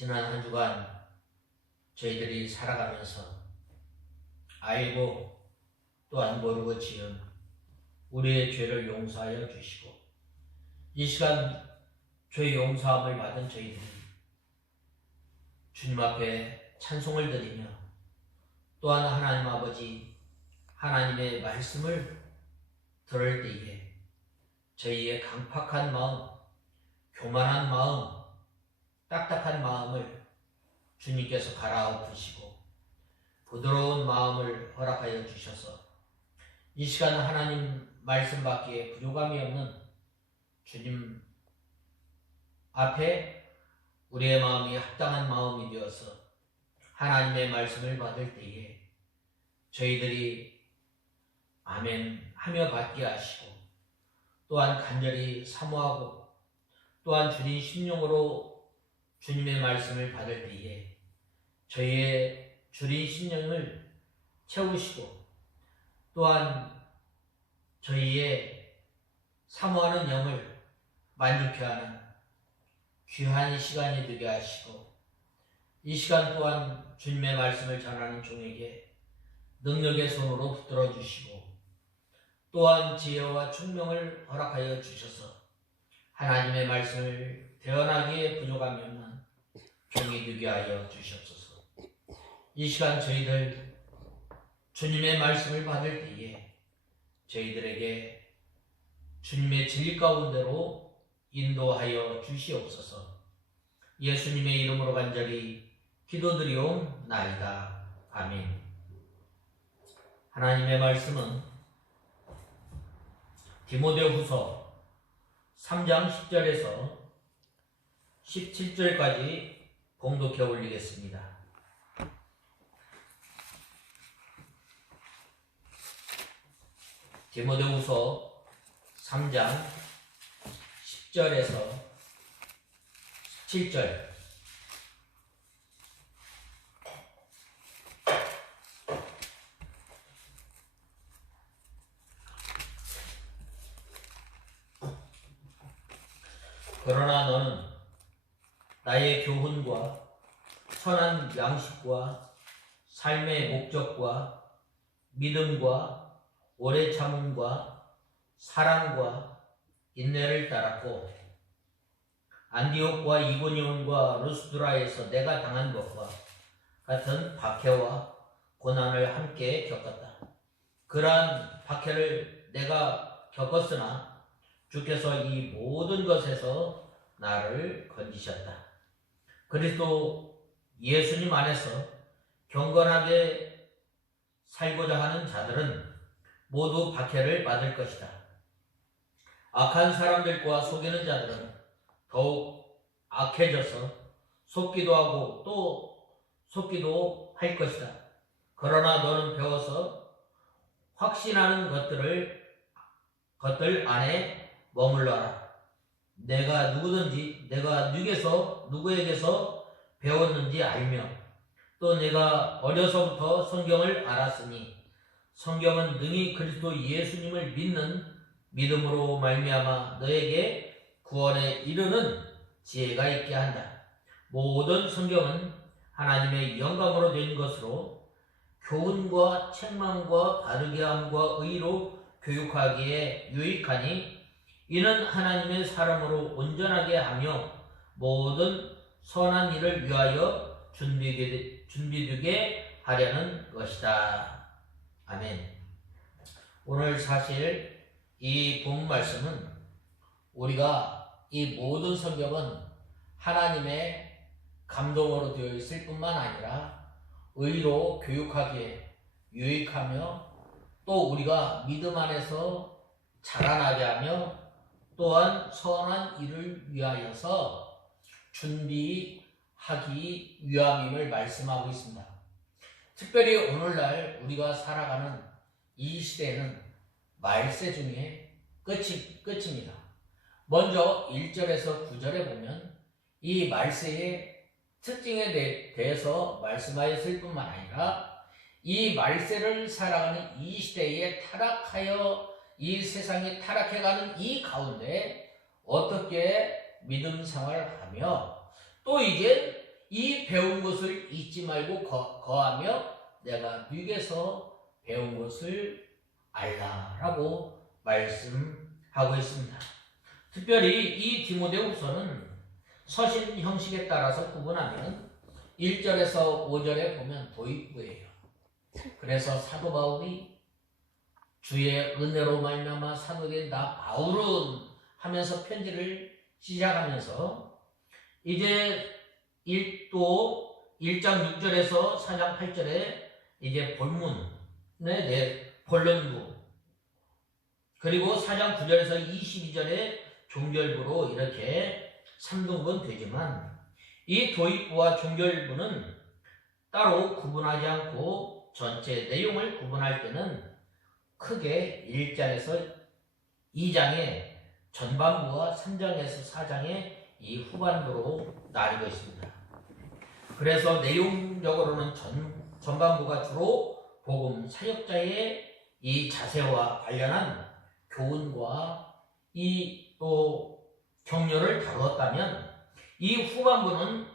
지난 한 주간 저희들이 살아가면서 알고 또한 모르고 지은 우리의 죄를 용서하여 주시고, 이 시간 죄 용서함을 받은 저희들이 주님 앞에 찬송을 드리며 또한 하나님 아버지 하나님의 말씀을 들을 때에 저희의 강팍한 마음, 교만한 마음, 딱딱한 마음을 주님께서 갈아엎으시고 부드러운 마음을 허락하여 주셔서 이 시간 하나님 말씀 받기에 부족함이 없는 주님 앞에 우리의 마음이 합당한 마음이 되어서 하나님의 말씀을 받을 때에 저희들이 아멘 하며 받게 하시고, 또한 간절히 사모하고 또한 주님 심령으로 주님의 말씀을 받을 때에 저희의 주님 심령을 채우시고 또한 저희의 사모하는 영을 만족케 하는 귀한 시간이 되게 하시고, 이 시간 또한 주님의 말씀을 전하는 종에게 능력의 손으로 붙들어 주시고 또한 지혜와 총명을 허락하여 주셔서 하나님의 말씀을 대언하기에 부족함이 없는 종이 되게 하여 주시옵소서. 이 시간 저희들 주님의 말씀을 받을 때에 저희들에게 주님의 진리 가운데로 인도하여 주시옵소서. 예수님의 이름으로 간절히 기도드리옵나이다. 아멘. 하나님의 말씀은 디모데후서 3장 10절에서 17절까지 봉독해 올리겠습니다. 디모데후서 3장 10절에서 17절. 그러나 너는 나의 교훈과 선한 양식과 삶의 목적과 믿음과 오래 참음과 사랑과 인내를 따랐고, 안디옥과 이고니온과 루스드라에서 내가 당한 것과 같은 박해와 고난을 함께 겪었다. 그러한 박해를 내가 겪었으나 주께서 이 모든 것에서 나를 건지셨다. 그리스도 예수님 안에서 경건하게 살고자 하는 자들은 모두 박해를 받을 것이다. 악한 사람들과 속이는 자들은 더욱 악해져서 속기도 하고 또 속기도 할 것이다. 그러나 너는 배워서 확신하는 것들 안에 머물러라. 내가 누구든지 내가 누구에게서 배웠는지 알며 또 내가 어려서부터 성경을 알았으니 성경은 능히 그리스도 예수님을 믿는 믿음으로 말미암아 너에게 구원에 이르는 지혜가 있게 한다. 모든 성경은 하나님의 영감으로 된 것으로 교훈과 책망과 바르게 함과 의로 교육하기에 유익하니 이는 하나님의 사람으로 온전하게 하며 모든 선한 일을 위하여 준비되게 하려는 것이다. 아멘. 오늘 사실 이 본 말씀은 우리가 이 모든 성경은 하나님의 감동으로 되어 있을 뿐만 아니라 의로 교육하기에 유익하며 또 우리가 믿음 안에서 자라나게 하며 또한 선한 일을 위하여서 준비하기 위함임을 말씀하고 있습니다. 특별히 오늘날 우리가 살아가는 이 시대는 말세 중에 끝입니다. 먼저 1절에서 9절에 보면 이 말세의 특징에 대해서 말씀하였을 뿐만 아니라 이 말세를 살아가는 이 시대에 타락하여 이 세상이 타락해가는 이 가운데 어떻게 믿음 생활을 하며 또 이제 이 배운 것을 잊지 말고 거하며 내가 네게서 배운 것을 알라라고 말씀하고 있습니다. 특별히 이 디모데후서는 서신 형식에 따라서 구분하면 1절에서 5절에 보면 도입부예요. 그래서 사도 바울이 주의 은혜로 말미암아 사도된 나 바울은 하면서 편지를 시작하면서 이제 1장 6절에서 4장 8절에 이제 본론부, 그리고 4장 9절에서 22절에 종결부로 이렇게 3등분 되지만 이 도입부와 종결부는 따로 구분하지 않고 전체 내용을 구분할 때는 크게 1장에서 2장의 전반부와 3장에서 4장의 이 후반부로 나뉘고 있습니다. 그래서 내용적으로는 전반부가 주로 복음 사역자의 이 자세와 관련한 교훈과 이 또 격려를 다루었다면 이 후반부는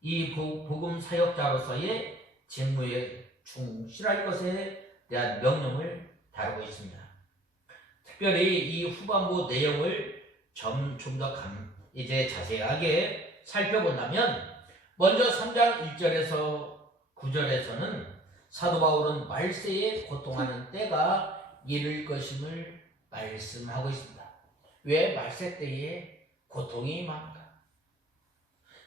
이 복음 사역자로서의 직무에 충실할 것에 대한 명령을 다루고 있습니다. 특별히 이 후반부 내용을 좀 더 이제 자세하게 살펴본다면 먼저 3장 1절에서 9절에서는 사도 바울은 말세에 고통하는 때가 이를 것임을 말씀하고 있습니다. 왜 말세 때에 고통이 많은가?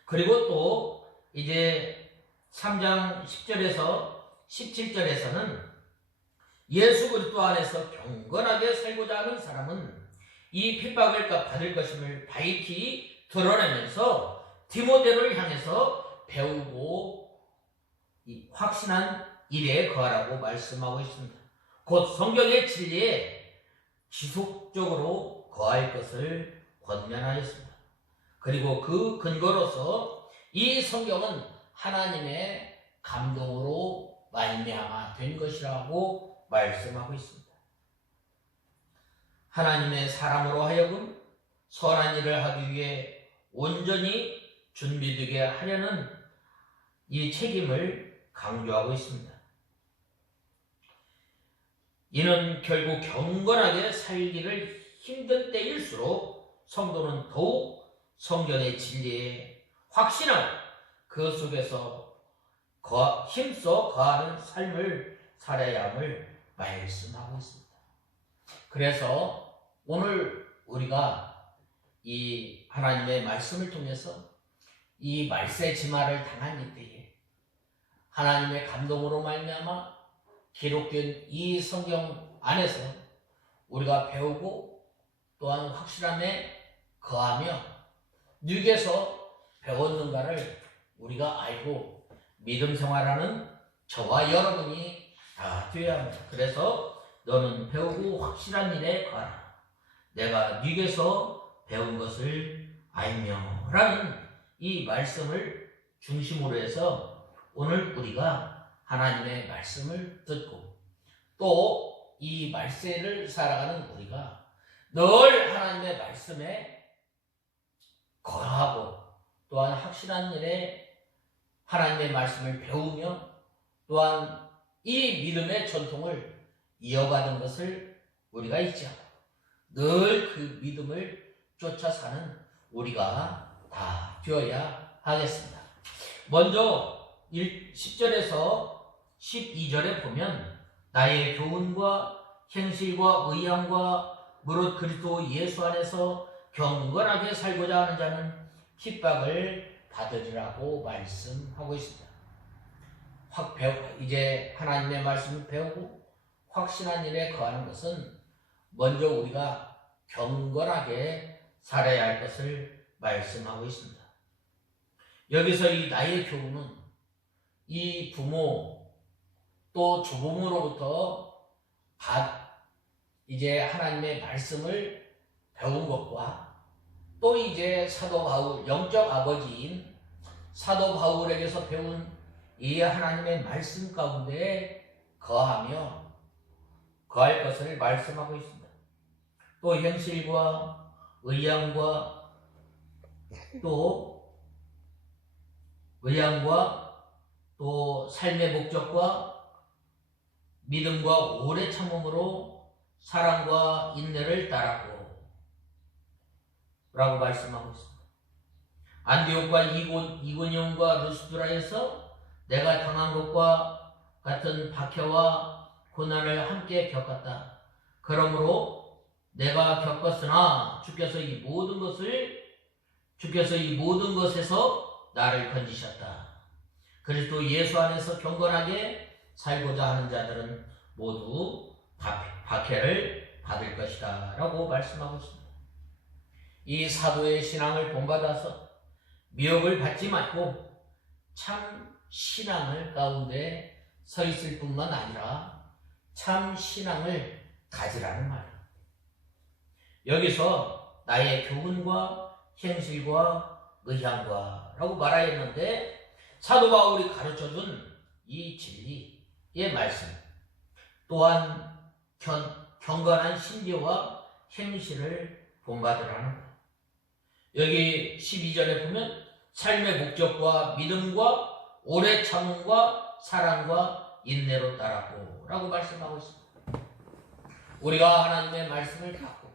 그리고 또 이제 3장 10절에서 17절에서는 예수 그리스도 안에서 경건하게 살고자 하는 사람은 이 핍박을 받을 것임을 바이키 드러내면서 디모데를 향해서 배우고 확신한 일에 거하라고 말씀하고 있습니다. 곧 성경의 진리에 지속적으로 거할 것을 권면하였습니다. 그리고 그 근거로서 이 성경은 하나님의 감동으로 말미암아 된 것이라고 말씀하고 있습니다. 하나님의 사람으로 하여금 선한 일을 하기 위해 온전히 준비되게 하려는 이 책임을 강조하고 있습니다. 이는 결국 경건하게 살기를 힘든 때일수록 성도는 더욱 성경의 진리에 확신하고 그 속에서 힘써 거하는 삶을 살아야 함을 말씀하고 있습니다. 그래서 오늘 우리가 이 하나님의 말씀을 통해서 이 말세 지마를 당한 이때에 하나님의 감동으로 말미암아 기록된 이 성경 안에서 우리가 배우고 또한 확실함에 거하며 누구에서 배웠는가를 우리가 알고 믿음 생활하는 저와 여러분이 다 되어야 합니다. 그래서 너는 배우고 확실한 일에 거하라. 내가 네게서 배운 것을 알며 라는 이 말씀을 중심으로 해서 오늘 우리가 하나님의 말씀을 듣고 또 이 말세를 살아가는 우리가 늘 하나님의 말씀에 거하고 또한 확실한 일에 하나님의 말씀을 배우며 또한 이 믿음의 전통을 이어가는 것을 우리가 잊지 않고 늘 그 믿음을 쫓아 사는 우리가 다 되어야 하겠습니다. 먼저 10절에서 12절에 보면 나의 교훈과 행실과 의향과 무릇 그리스도 예수 안에서 경건하게 살고자 하는 자는 핍박을 받으리라고 말씀하고 있습니다. 이제 하나님의 말씀을 배우고 확신한 일에 거하는 것은 먼저 우리가 경건하게 살아야 할 것을 말씀하고 있습니다. 여기서 이 나의 교훈은 이 부모 또 조부모로부터 이제 하나님의 말씀을 배운 것과 또 이제 사도 바울, 영적 아버지인 사도 바울에게서 배운 이 하나님의 말씀 가운데 거하며 거할 것을 말씀하고 있습니다. 또 형실과 의향과 또 의향과 또 삶의 목적과 믿음과 오래 참음으로 사랑과 인내를 따랐고 라고 말씀하고 있습니다. 안디옥과 이고니온과 루스드라에서 내가 당한 것과 같은 박해와 고난을 함께 겪었다. 그러므로 내가 겪었으나 주께서 이 모든 것에서 나를 건지셨다. 그리스도 예수 안에서 경건하게 살고자 하는 자들은 모두 박해를 받을 것이다 라고 말씀하고 있습니다. 이 사도의 신앙을 본받아서 미혹을 받지 말고 참 신앙을 가운데 서 있을 뿐만 아니라 참 신앙을 가지라는 말이에요. 여기서 나의 교훈과 행실과 의향과 라고 말하였는데 사도 바울이 가르쳐준 이 진리의 말씀 또한 경건한 심지와 행실을 본받으라는 거예요. 여기 12절에 보면 삶의 목적과 믿음과 오래 참음과 사랑과 인내로 따랐고 라고 말씀하고 있습니다. 우리가 하나님의 말씀을 갖고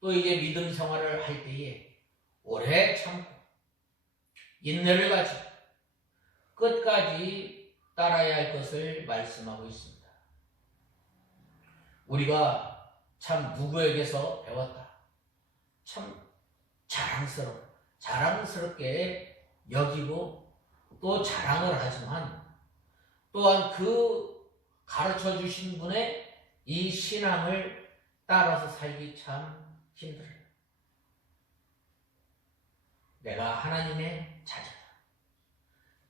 또 이제 믿음 생활을 할 때에 오래 참고 인내를 가지고 끝까지 따라야 할 것을 말씀하고 있습니다. 우리가 참 누구에게서 배웠다. 참 자랑스럽게 여기고 또 자랑을 하지만 또한 그 가르쳐 주신 분의 이 신앙을 따라서 살기 참 힘들어요. 내가 하나님의 자녀다.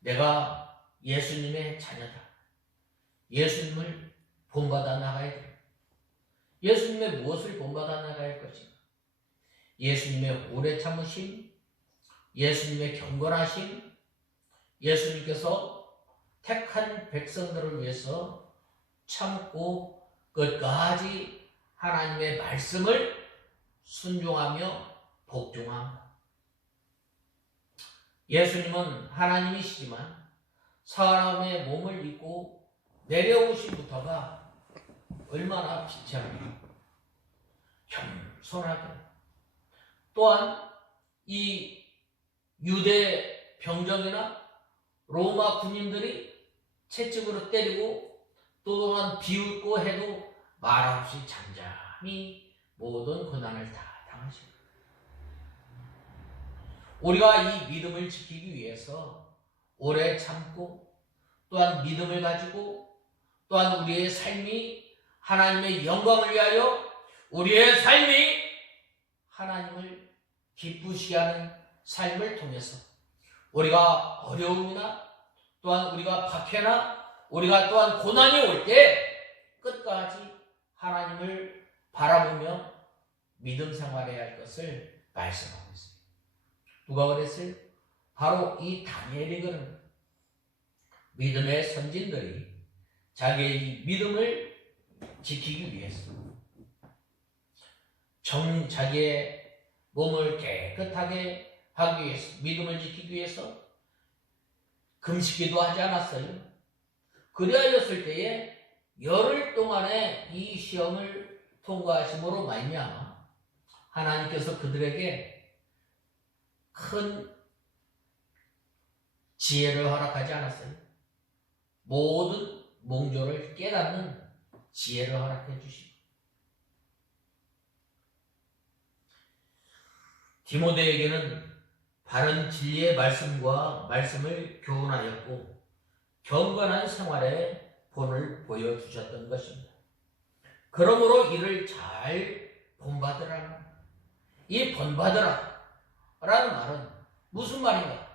내가 예수님의 자녀다. 예수님을 본받아 나가야 돼. 예수님의 무엇을 본받아 나가야 할 것인가? 예수님의 오래 참으심, 예수님의 경건하심, 예수님께서 택한 백성들을 위해서 참고 끝까지 하나님의 말씀을 순종하며 복종합니다. 예수님은 하나님이시지만 사람의 몸을 입고 내려오심부터가 얼마나 비참해요. 겸손하게. 또한 이 유대 병정이나 로마 군인들이 채찍으로 때리고 또한 비웃고 해도 말없이 잠잠히 모든 고난을 다 당하십니다. 우리가 이 믿음을 지키기 위해서 오래 참고 또한 믿음을 가지고 또한 우리의 삶이 하나님의 영광을 위하여 우리의 삶이 하나님을 기쁘시게 하는 삶을 통해서 우리가 어려움이나 또한 우리가 박해나 우리가 또한 고난이 올 때 끝까지 하나님을 바라보며 믿음 생활해야 할 것을 말씀하고 있습니다. 누가 그랬어요? 바로 이 다니엘이거든요. 믿음의 선진들이 자기의 믿음을 지키기 위해서 자기의 몸을 깨끗하게 하기 위해서 믿음을 지키기 위해서 금식기도 하지 않았어요. 그리하였을 때에 열흘 동안의 이 시험을 통과하심으로 말미암아 하나님께서 그들에게 큰 지혜를 허락하지 않았어요. 모든 몽조를 깨닫는 지혜를 허락해 주시고 디모데에게는 바른 진리의 말씀을 교훈하였고 경건한 생활의 본을 보여주셨던 것입니다. 그러므로 이를 잘 본받으라. 이 본받으라 라는 말은 무슨 말인가?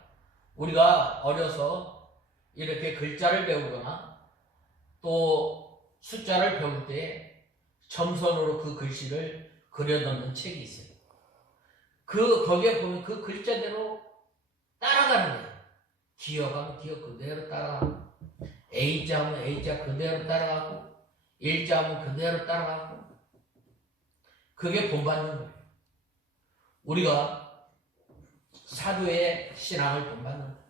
우리가 어려서 이렇게 글자를 배우거나 또 숫자를 배울 때 점선으로 그 글씨를 그려놓는 책이 있어요. 거기에 보면 그 글자대로 따라가는 거예요. 기억하면 기억 그대로 따라가고, A자 하면 A자 그대로 따라가고, 일자 하면 그대로 따라가고, 그게 본받는 거예요. 우리가 사도의 신앙을 본받는 거예요.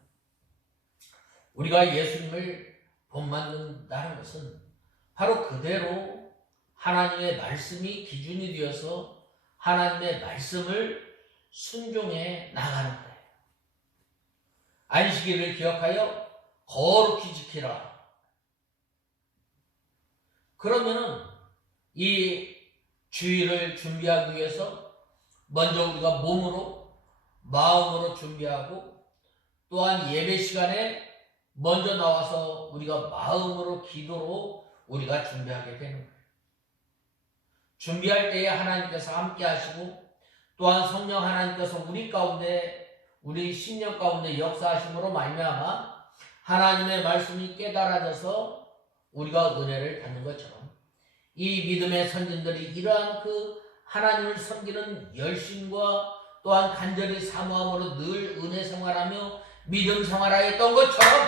우리가 예수님을 본받는다는 것은 바로 그대로 하나님의 말씀이 기준이 되어서 하나님의 말씀을 순종해 나가는 거예요. 안식일을 기억하여 거룩히 지키라. 그러면은 이 주일을 준비하기 위해서 먼저 우리가 몸으로, 마음으로 준비하고, 또한 예배 시간에 먼저 나와서 우리가 마음으로, 기도로 우리가 준비하게 되는 거예요. 준비할 때에 하나님께서 함께 하시고, 또한 성령 하나님께서 우리 가운데, 우리 심령 가운데 역사하심으로 말미암아 하나님의 말씀이 깨달아져서 우리가 은혜를 받는 것처럼, 이 믿음의 선진들이 이러한 그 하나님을 섬기는 열심과 또한 간절히 사모함으로 늘 은혜 생활하며 믿음 생활하였던 것처럼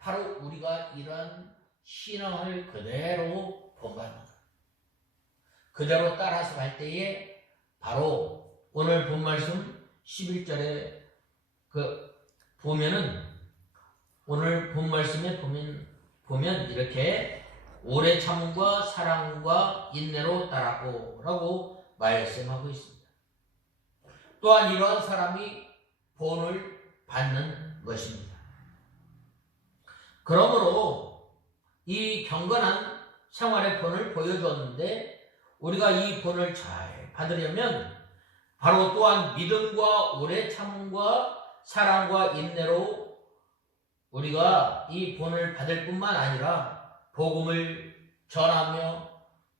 바로 우리가 이러한 신앙을 그대로 본받는 것, 그대로 따라서 갈 때에 바로 오늘 본 말씀 11절에 보면은, 오늘 본 말씀에 보면 이렇게 오래 참음과 사랑과 인내로 따라고 라고 말씀하고 있습니다. 또한 이러한 사람이 본을 받는 것입니다. 그러므로 이 경건한 생활의 본을 보여줬는데, 우리가 이 본을 잘 받으려면 바로 또한 믿음과 오래 참음과 사랑과 인내로 우리가 이 본을 받을 뿐만 아니라 복음을 전하며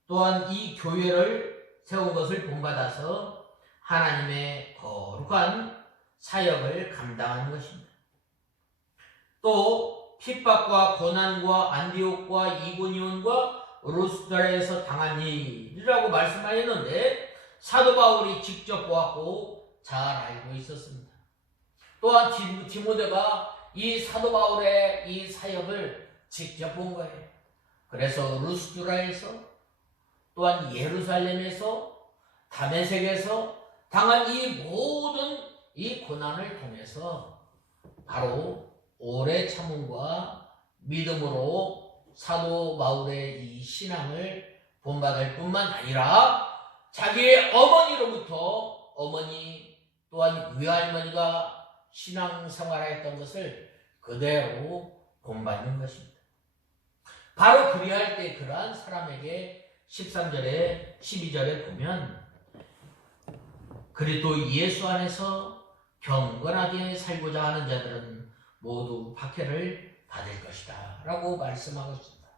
또한 이 교회를 세운 것을 본받아서 하나님의 거룩한 사역을 감당하는 것입니다. 또 핍박과 고난과 안디옥과 이고니온과 루스드라에서 당한 일이라고 말씀하였는데, 사도 바울이 직접 보았고 잘 알고 있었습니다. 또한 디모데가 이 사도 바울의 이 사역을 직접 본 거예요. 그래서 루스드라에서, 또한 예루살렘에서, 다메섹에서 당한 이 모든 이 고난을 통해서 바로 오래 참음과 믿음으로 사도 바울의 이 신앙을 본받을 뿐만 아니라 자기의 어머니로부터, 어머니 또한 외할머니가 신앙생활하였던 것을 그대로 본받는 것입니다. 바로 그리할 때 그러한 사람에게 13절에 12절에 보면 그리스도 예수 안에서 경건하게 살고자 하는 자들은 모두 박해를 받을 것이다 라고 말씀하고 있습니다.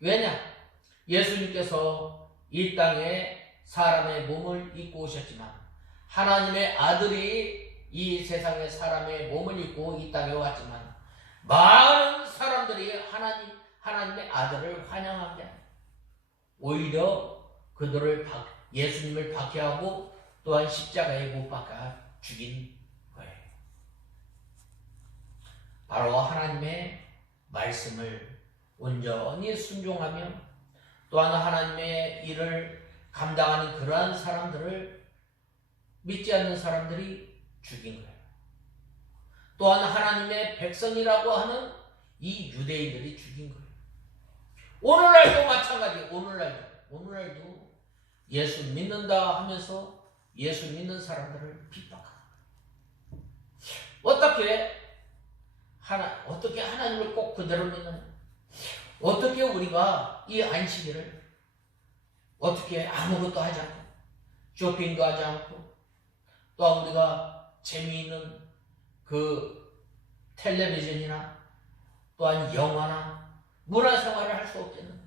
왜냐? 예수님께서 이 땅에 사람의 몸을 입고 오셨지만 하나님의 아들이 이 세상에 사람의 몸을 입고 이 땅에 왔지만 많은 사람들이 하나님의 아들을 환영한 게 아니에요. 오히려 그들을 예수님을 박해하고 또한 십자가에 못 박아 죽인 거예요. 바로 하나님의 말씀을 온전히 순종하며 또한 하나님의 일을 감당하는 그러한 사람들을 믿지 않는 사람들이 죽인 거예요. 또한 하나님의 백성이라고 하는 이 유대인들이 죽인 거예요. 오늘날도 마찬가지. 오늘날도 예수 믿는다 하면서 예수 믿는 사람들을 핍박합니다. 어떻게 하나님을 꼭 그대로 믿느냐? 어떻게 우리가 이 안식일을 어떻게 아무것도 하지 않고 쇼핑도 하지 않고 또 우리가 재미있는 그 텔레비전이나 또한 영화나 문화생활을 할 수 없겠는가?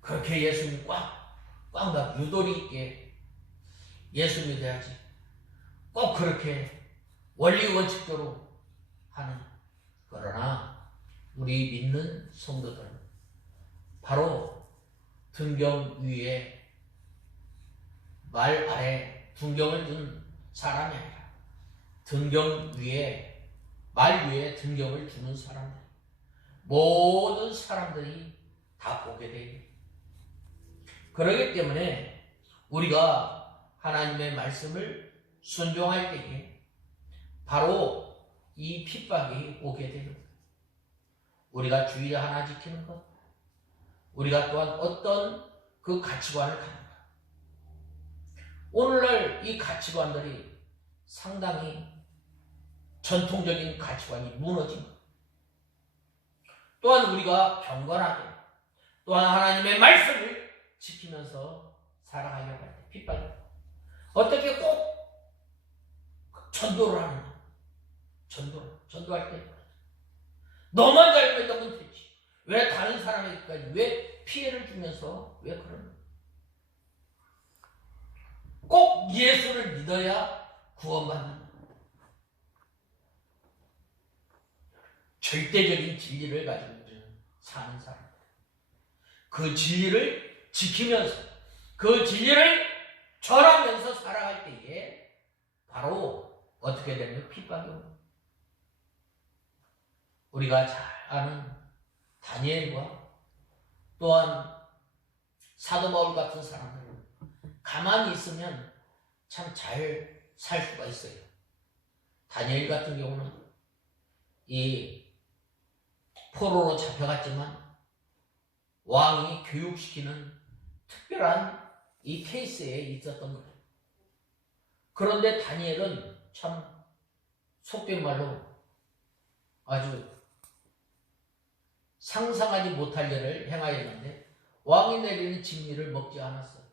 그렇게 예수님 꽉 유도리 있게 예수 믿어야지. 꼭 그렇게 원리 원칙대로 하는. 그러나 우리 믿는 성도들은 바로 등경 위에 말 아래 등경을 둔 사람이 아니라 등경 위에 말 위에 등경을 두는 사람들, 모든 사람들이 다 보게 돼요. 그렇기 때문에 우리가 하나님의 말씀을 순종할 때에 바로 이 핍박이 오게 되는 거예요. 우리가 주일 하나 지키는 것, 우리가 또한 어떤 그 가치관을 갖는다. 오늘날 이 가치관들이 상당히 전통적인 가치관이 무너진 것. 또한 우리가 경건하게 또한 하나님의 말씀을 지키면서 살아가려고 할 때 핍박이 어떻게 꼭 전도를 하느냐. 전도할 때 너만 잘 믿으면 되지. 왜 다른 사람에게까지 왜 피해를 주면서 왜 그러는? 꼭 예수를 믿어야 구원받는다. 절대적인 진리를 가지고 사는 사람들. 그 진리를 지키면서 그 진리를 전하면서 살아갈 때에 바로 어떻게 되는 핍박이 옵니다. 우리가 잘 아는 다니엘과 또한 사도 바울 같은 사람들은 가만히 있으면 참 잘 살 수가 있어요. 다니엘 같은 경우는 이 포로로 잡혀갔지만 왕이 교육시키는 특별한 이 케이스에 있었던 거예요. 그런데 다니엘은 참 속된 말로 아주 상상하지 못할 일을 행하였는데 왕이 내리는 진미를 먹지 않았어요.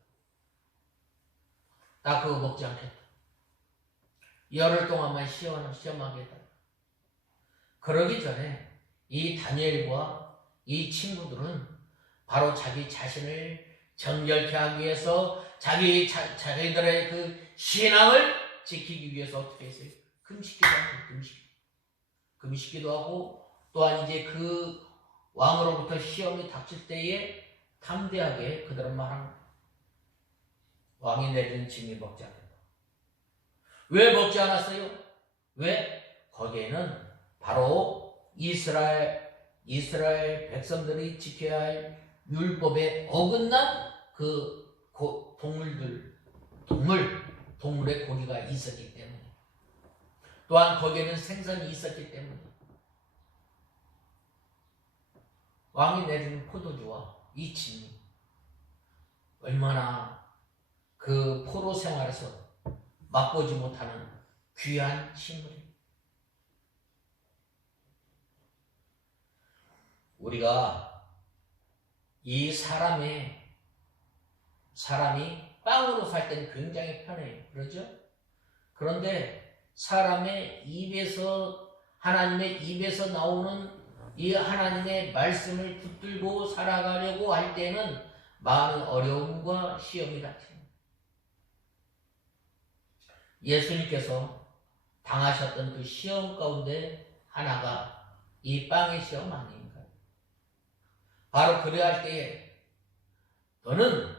나 그거 먹지 않겠다. 열흘 동안만 시험하겠다. 그러기 전에 이 다니엘과 이 친구들은 바로 자기 자신을 정결케 하기 위해서 자기들의 그 신앙을 지키기 위해서 어떻게 했어요? 금식기도 하고 금식기도 하고 또한 이제 그 왕으로부터 시험이 닥칠 때에 담대하게 그들은 말한 왕이 내리는 짐이 먹지 않는다. 왜 먹지 않았어요? 왜? 거기에는 바로 이스라엘 백성들이 지켜야 할 율법에 어긋난 그 동물의 고기가 있었기 때문에 또한 거기에는 생선이 있었기 때문에 왕이 내리는 포도주와 이 진이 얼마나 그 포로 생활에서 맛보지 못하는 귀한 식물이 우리가 이 사람이 빵으로 살 때는 굉장히 편해요. 그렇죠? 그런데 사람의 입에서 하나님의 입에서 나오는 이 하나님의 말씀을 붙들고 살아가려고 할 때는 많은 어려움과 시험이 닥칩니다. 예수님께서 당하셨던 그 시험 가운데 하나가 이 빵의 시험 아닙니까? 바로 그래야 할 때에 너는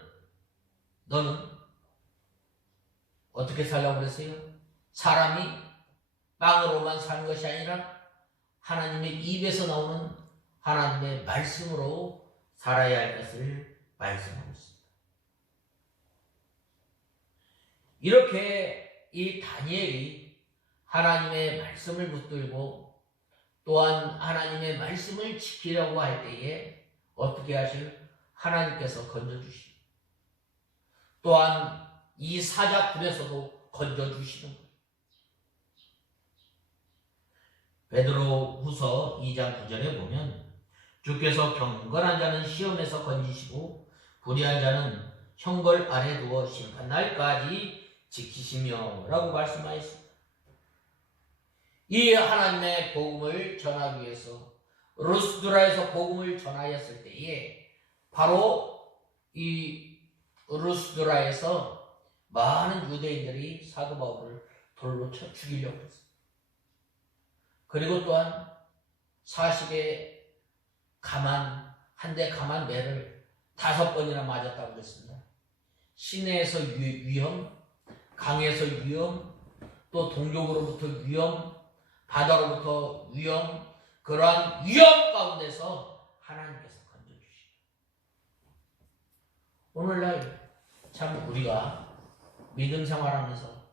어떻게 살라고 그랬어요? 사람이 빵으로만 사는 것이 아니라 하나님의 입에서 나오는 하나님의 말씀으로 살아야 할 것을 말씀하고 있습니다. 이렇게 이 다니엘이 하나님의 말씀을 붙들고 또한 하나님의 말씀을 지키려고 할 때에 어떻게 하실? 하나님께서 건져주시고 또한 이 사자굴에서도 건져주시는 거예요. 베드로후서 2장 9절에 보면 주께서 경건한 자는 시험에서 건지시고 불의한 자는 형벌 아래 두어 심판날까지 지키시며 라고 말씀하셨습니다. 이 하나님의 복음을 전하기 위해서 루스드라에서 복음을 전하였을 때에 바로 이 루스드라에서 많은 유대인들이 사도 바울을 돌로 쳐 죽이려고 했어요. 그리고 또한 40에 한 대 가만 매를 5번이나 맞았다고 그랬습니다. 시내에서 위험, 강에서 위험, 또 동족으로부터 위험, 바다로부터 위험, 그러한 위험 가운데서 하나님께서 건져주시고 오늘날 참 우리가 믿음 생활하면서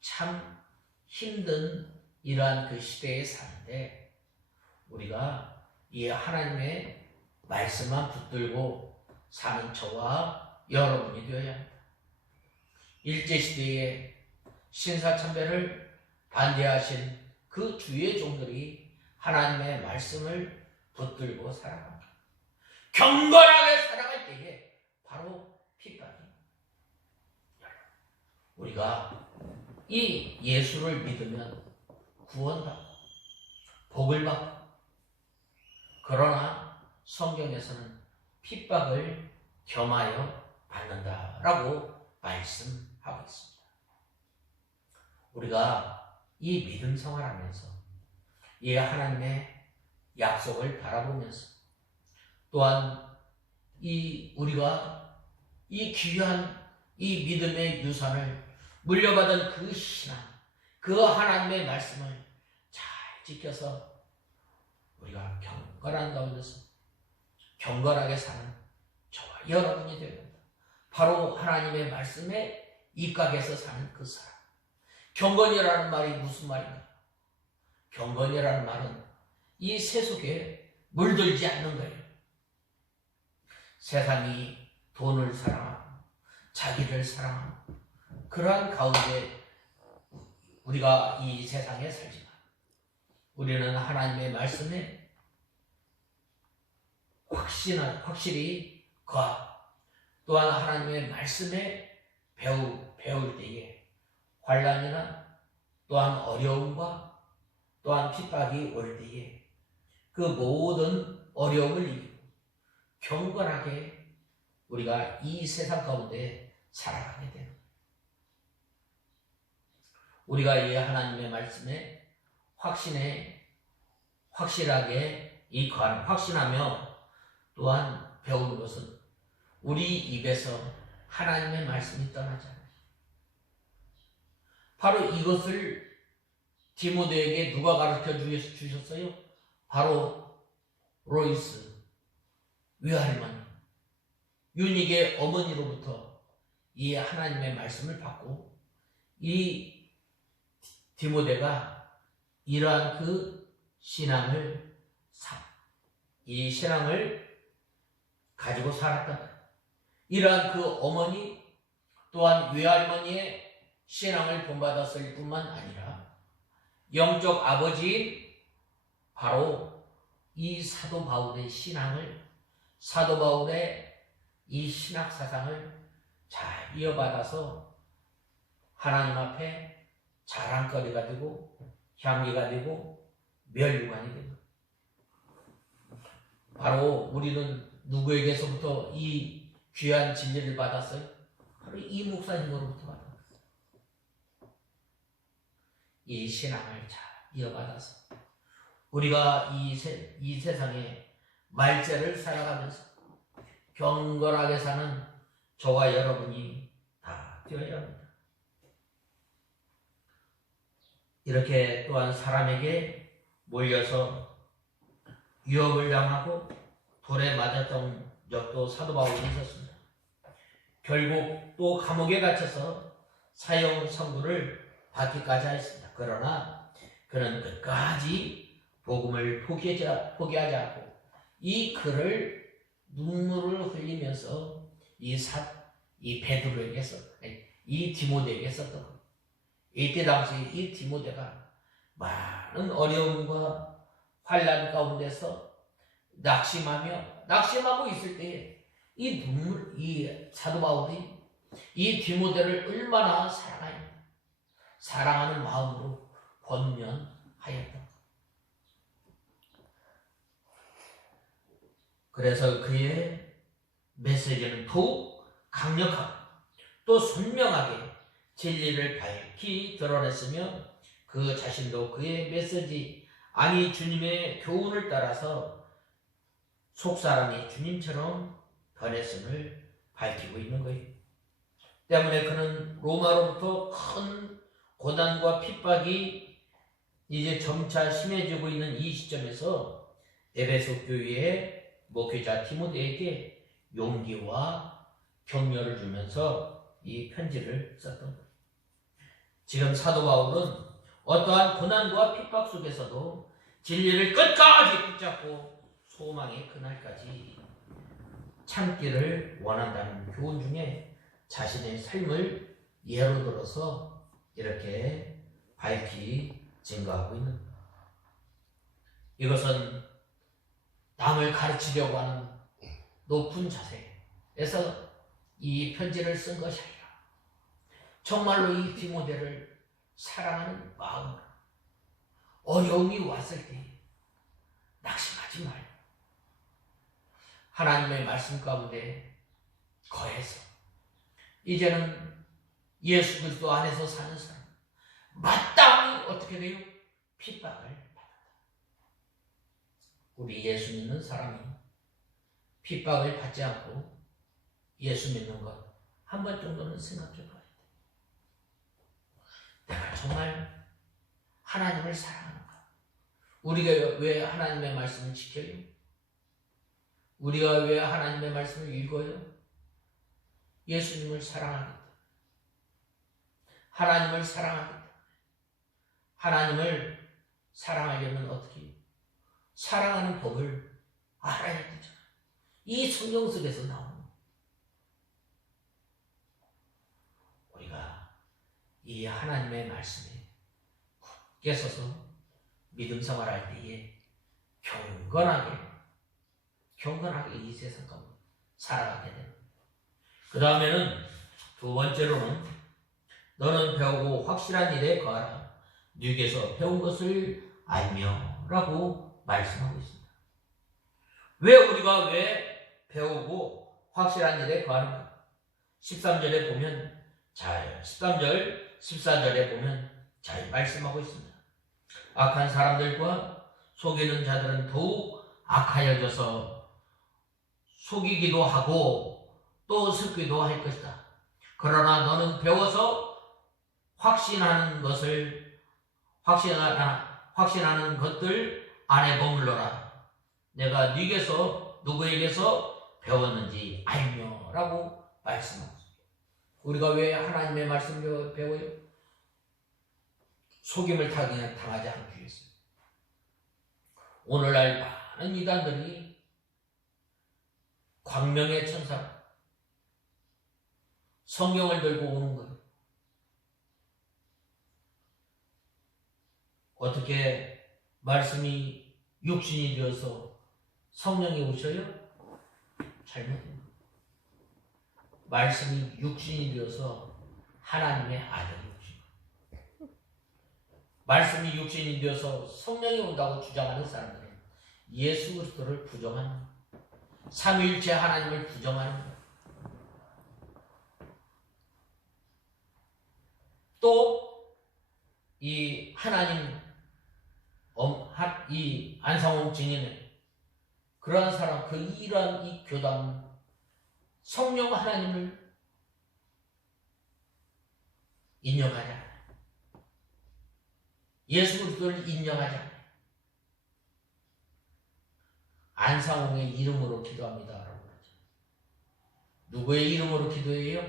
참 힘든 이러한 그 시대에 사는데 우리가 이 하나님의 말씀만 붙들고 사는 저와 여러분이 되어야 합니다. 일제시대에 신사참배를 반대하신 그 주의 종들이 하나님의 말씀을 붙들고 살아갑니다. 경건하게 살아갈 때에 바로 핍박이 우리가 이 예수를 믿으면 구원받고 복을 받고 그러나 성경에서는 핍박을 겸하여 받는다라고 말씀하고 있습니다. 우리가 이 믿음 생활하면서 이 하나님의 약속을 바라보면서 또한 우리가 이 귀한 이 믿음의 유산을 물려받은 그 신앙, 그 하나님의 말씀을 잘 지켜서 우리가 경건한 가운데서 경건하게 사는 저와 여러분이 되는 겁니다. 바로 하나님의 말씀에 입각해서 사는 그 사람. 경건이라는 말이 무슨 말인가? 경건이라는 말은 이 세속에 물들지 않는 거예요. 세상이 돈을 사랑하고 자기를 사랑하고 그러한 가운데 우리가 이 세상에 살지만 우리는 하나님의 말씀에 확실히 거하고 또한 하나님의 말씀에 배울 때에 환난이나 또한 어려움과 또한 핍박이 올 때에 그 모든 어려움을 이기고 경건하게 우리가 이 세상 가운데 살아가게 됩니다. 우리가 이 하나님의 말씀에 확실하게 확신하며 또한 배우는 것은 우리 입에서 하나님의 말씀이 떠나지 않아요. 바로 이것을 디모데에게 누가 가르쳐 주셨어요? 바로 로이스 외할머니 유닉의 어머니로부터 이 하나님의 말씀을 받고 이 디모데가 이러한 그 신앙을 가지고 살았다. 이러한 그 어머니 또한 외할머니의 신앙을 본받았을 뿐만 아니라 영적 아버지인 바로 이 사도 바울의 사도 바울의 이 신학 사상을 잘 이어받아서 하나님 앞에 자랑거리가 되고 향기가 되고 멸류관이 됩니다. 바로 우리는 누구에게서부터 이 귀한 진리를 받았어요? 바로 이 목사님으로부터 받았어요. 이 신앙을 잘 이어받아서 우리가 이 세상에 말세를 살아가면서 경건하게 사는 저와 여러분이 다 되어야 합니다. 이렇게 또한 사람에게 몰려서 유혹을 당하고 돌에 맞았던 적도 사도 바울이 있었습니다. 결국 또 감옥에 갇혀서 사형 선고를 받기까지 했습니다. 그러나 그는 끝까지 복음을 포기하지 않고 이 글을 눈물을 흘리면서 이 디모데에게 썼던 겁니다. 이때 당시 이 디모데가 많은 어려움과 환난 가운데서 낙심하고 있을 때에 이 사도 바울이 이 디모데를 얼마나 사랑하는 마음으로 권면하였다. 그래서 그의 메시지는 더욱 강력하고 또 선명하게 진리를 밝히 드러냈으며 그 자신도 그의 메시지 아니 주님의 교훈을 따라서 속사람이 주님처럼 변했음을 밝히고 있는 거예요. 때문에 그는 로마로부터 큰 고난과 핍박이 이제 점차 심해지고 있는 이 시점에서 에베소 교회의 목회자 디모데에게 용기와 격려를 주면서 이 편지를 썼던 거예요. 지금 사도 바울은 어떠한 고난과 핍박 속에서도 진리를 끝까지 붙잡고 소망의 그날까지 참기를 원한다는 교훈 중에 자신의 삶을 예로 들어서 이렇게 밝히 증거하고 있는 것. 이것은 남을 가르치려고 하는 높은 자세에서 이 편지를 쓴 것이 아니라 정말로 이 디모데를 사랑하는 마음으로 어려움이 왔을 때 낙심하지 말고 하나님의 말씀 가운데 거해서 이제는 예수 그리스도 안에서 사는 사람 마땅히 어떻게 돼요? 핍박을 받았다. 우리 예수 믿는 사람이 핍박을 받지 않고 예수 믿는 것 한 번 정도는 생각해 봐야 돼. 내가 정말 하나님을 사랑하는가? 우리가 왜 하나님의 말씀을 지켜요? 우리가 왜 하나님의 말씀을 읽어요? 예수님을 사랑하기 때문에. 하나님을 사랑하기 때문에. 하나님을 사랑하려면 어떻게 해요? 사랑하는 법을 알아야 되잖아요. 이 성경 속에서 나오는 우리가 이 하나님의 말씀에 굳게 서서 믿음 생활할 때에 경건하게 이 세상 가운데 살아가게 되는. 그 다음에는 두 번째로는 너는 배우고 확실한 일에 거하라. 네게서 배운 것을 알며 라고 말씀하고 있습니다. 우리가 왜 배우고 확실한 일에 거하는가? 13절에 보면 13절, 14절에 보면 잘 말씀하고 있습니다. 악한 사람들과 속이는 자들은 더욱 악하여져서 속이기도 하고 또 섞기도 할 것이다. 그러나 너는 배워서 확신하는 것들 안에 머물러라. 내가 누구에게서 배웠는지 알며 라고 말씀하고 있습니다. 우리가 왜 하나님의 말씀을 배워요? 속임을 당하지 않기 위해서. 오늘날 많은 이단들이 광명의 천사 성경을 들고 오는 거예요. 어떻게 말씀이 육신이 되어서 성령이 오셔요? 잘못입니다. 말씀이 육신이 되어서 하나님의 아들이 오십니다. 말씀이 육신이 되어서 성령이 온다고 주장하는 사람들은 예수 그리스도를 부정하는, 삼위일체 하나님을 부정하는, 또 이 하나님 이 안상홍 증인의 그러한 사람, 이러한 이 교단은 성령 하나님을 인정하지 않아요. 예수 그리스도를 인정하지 않아요. 안상홍의 이름으로 기도합니다 라고 하죠. 누구의 이름으로 기도해요?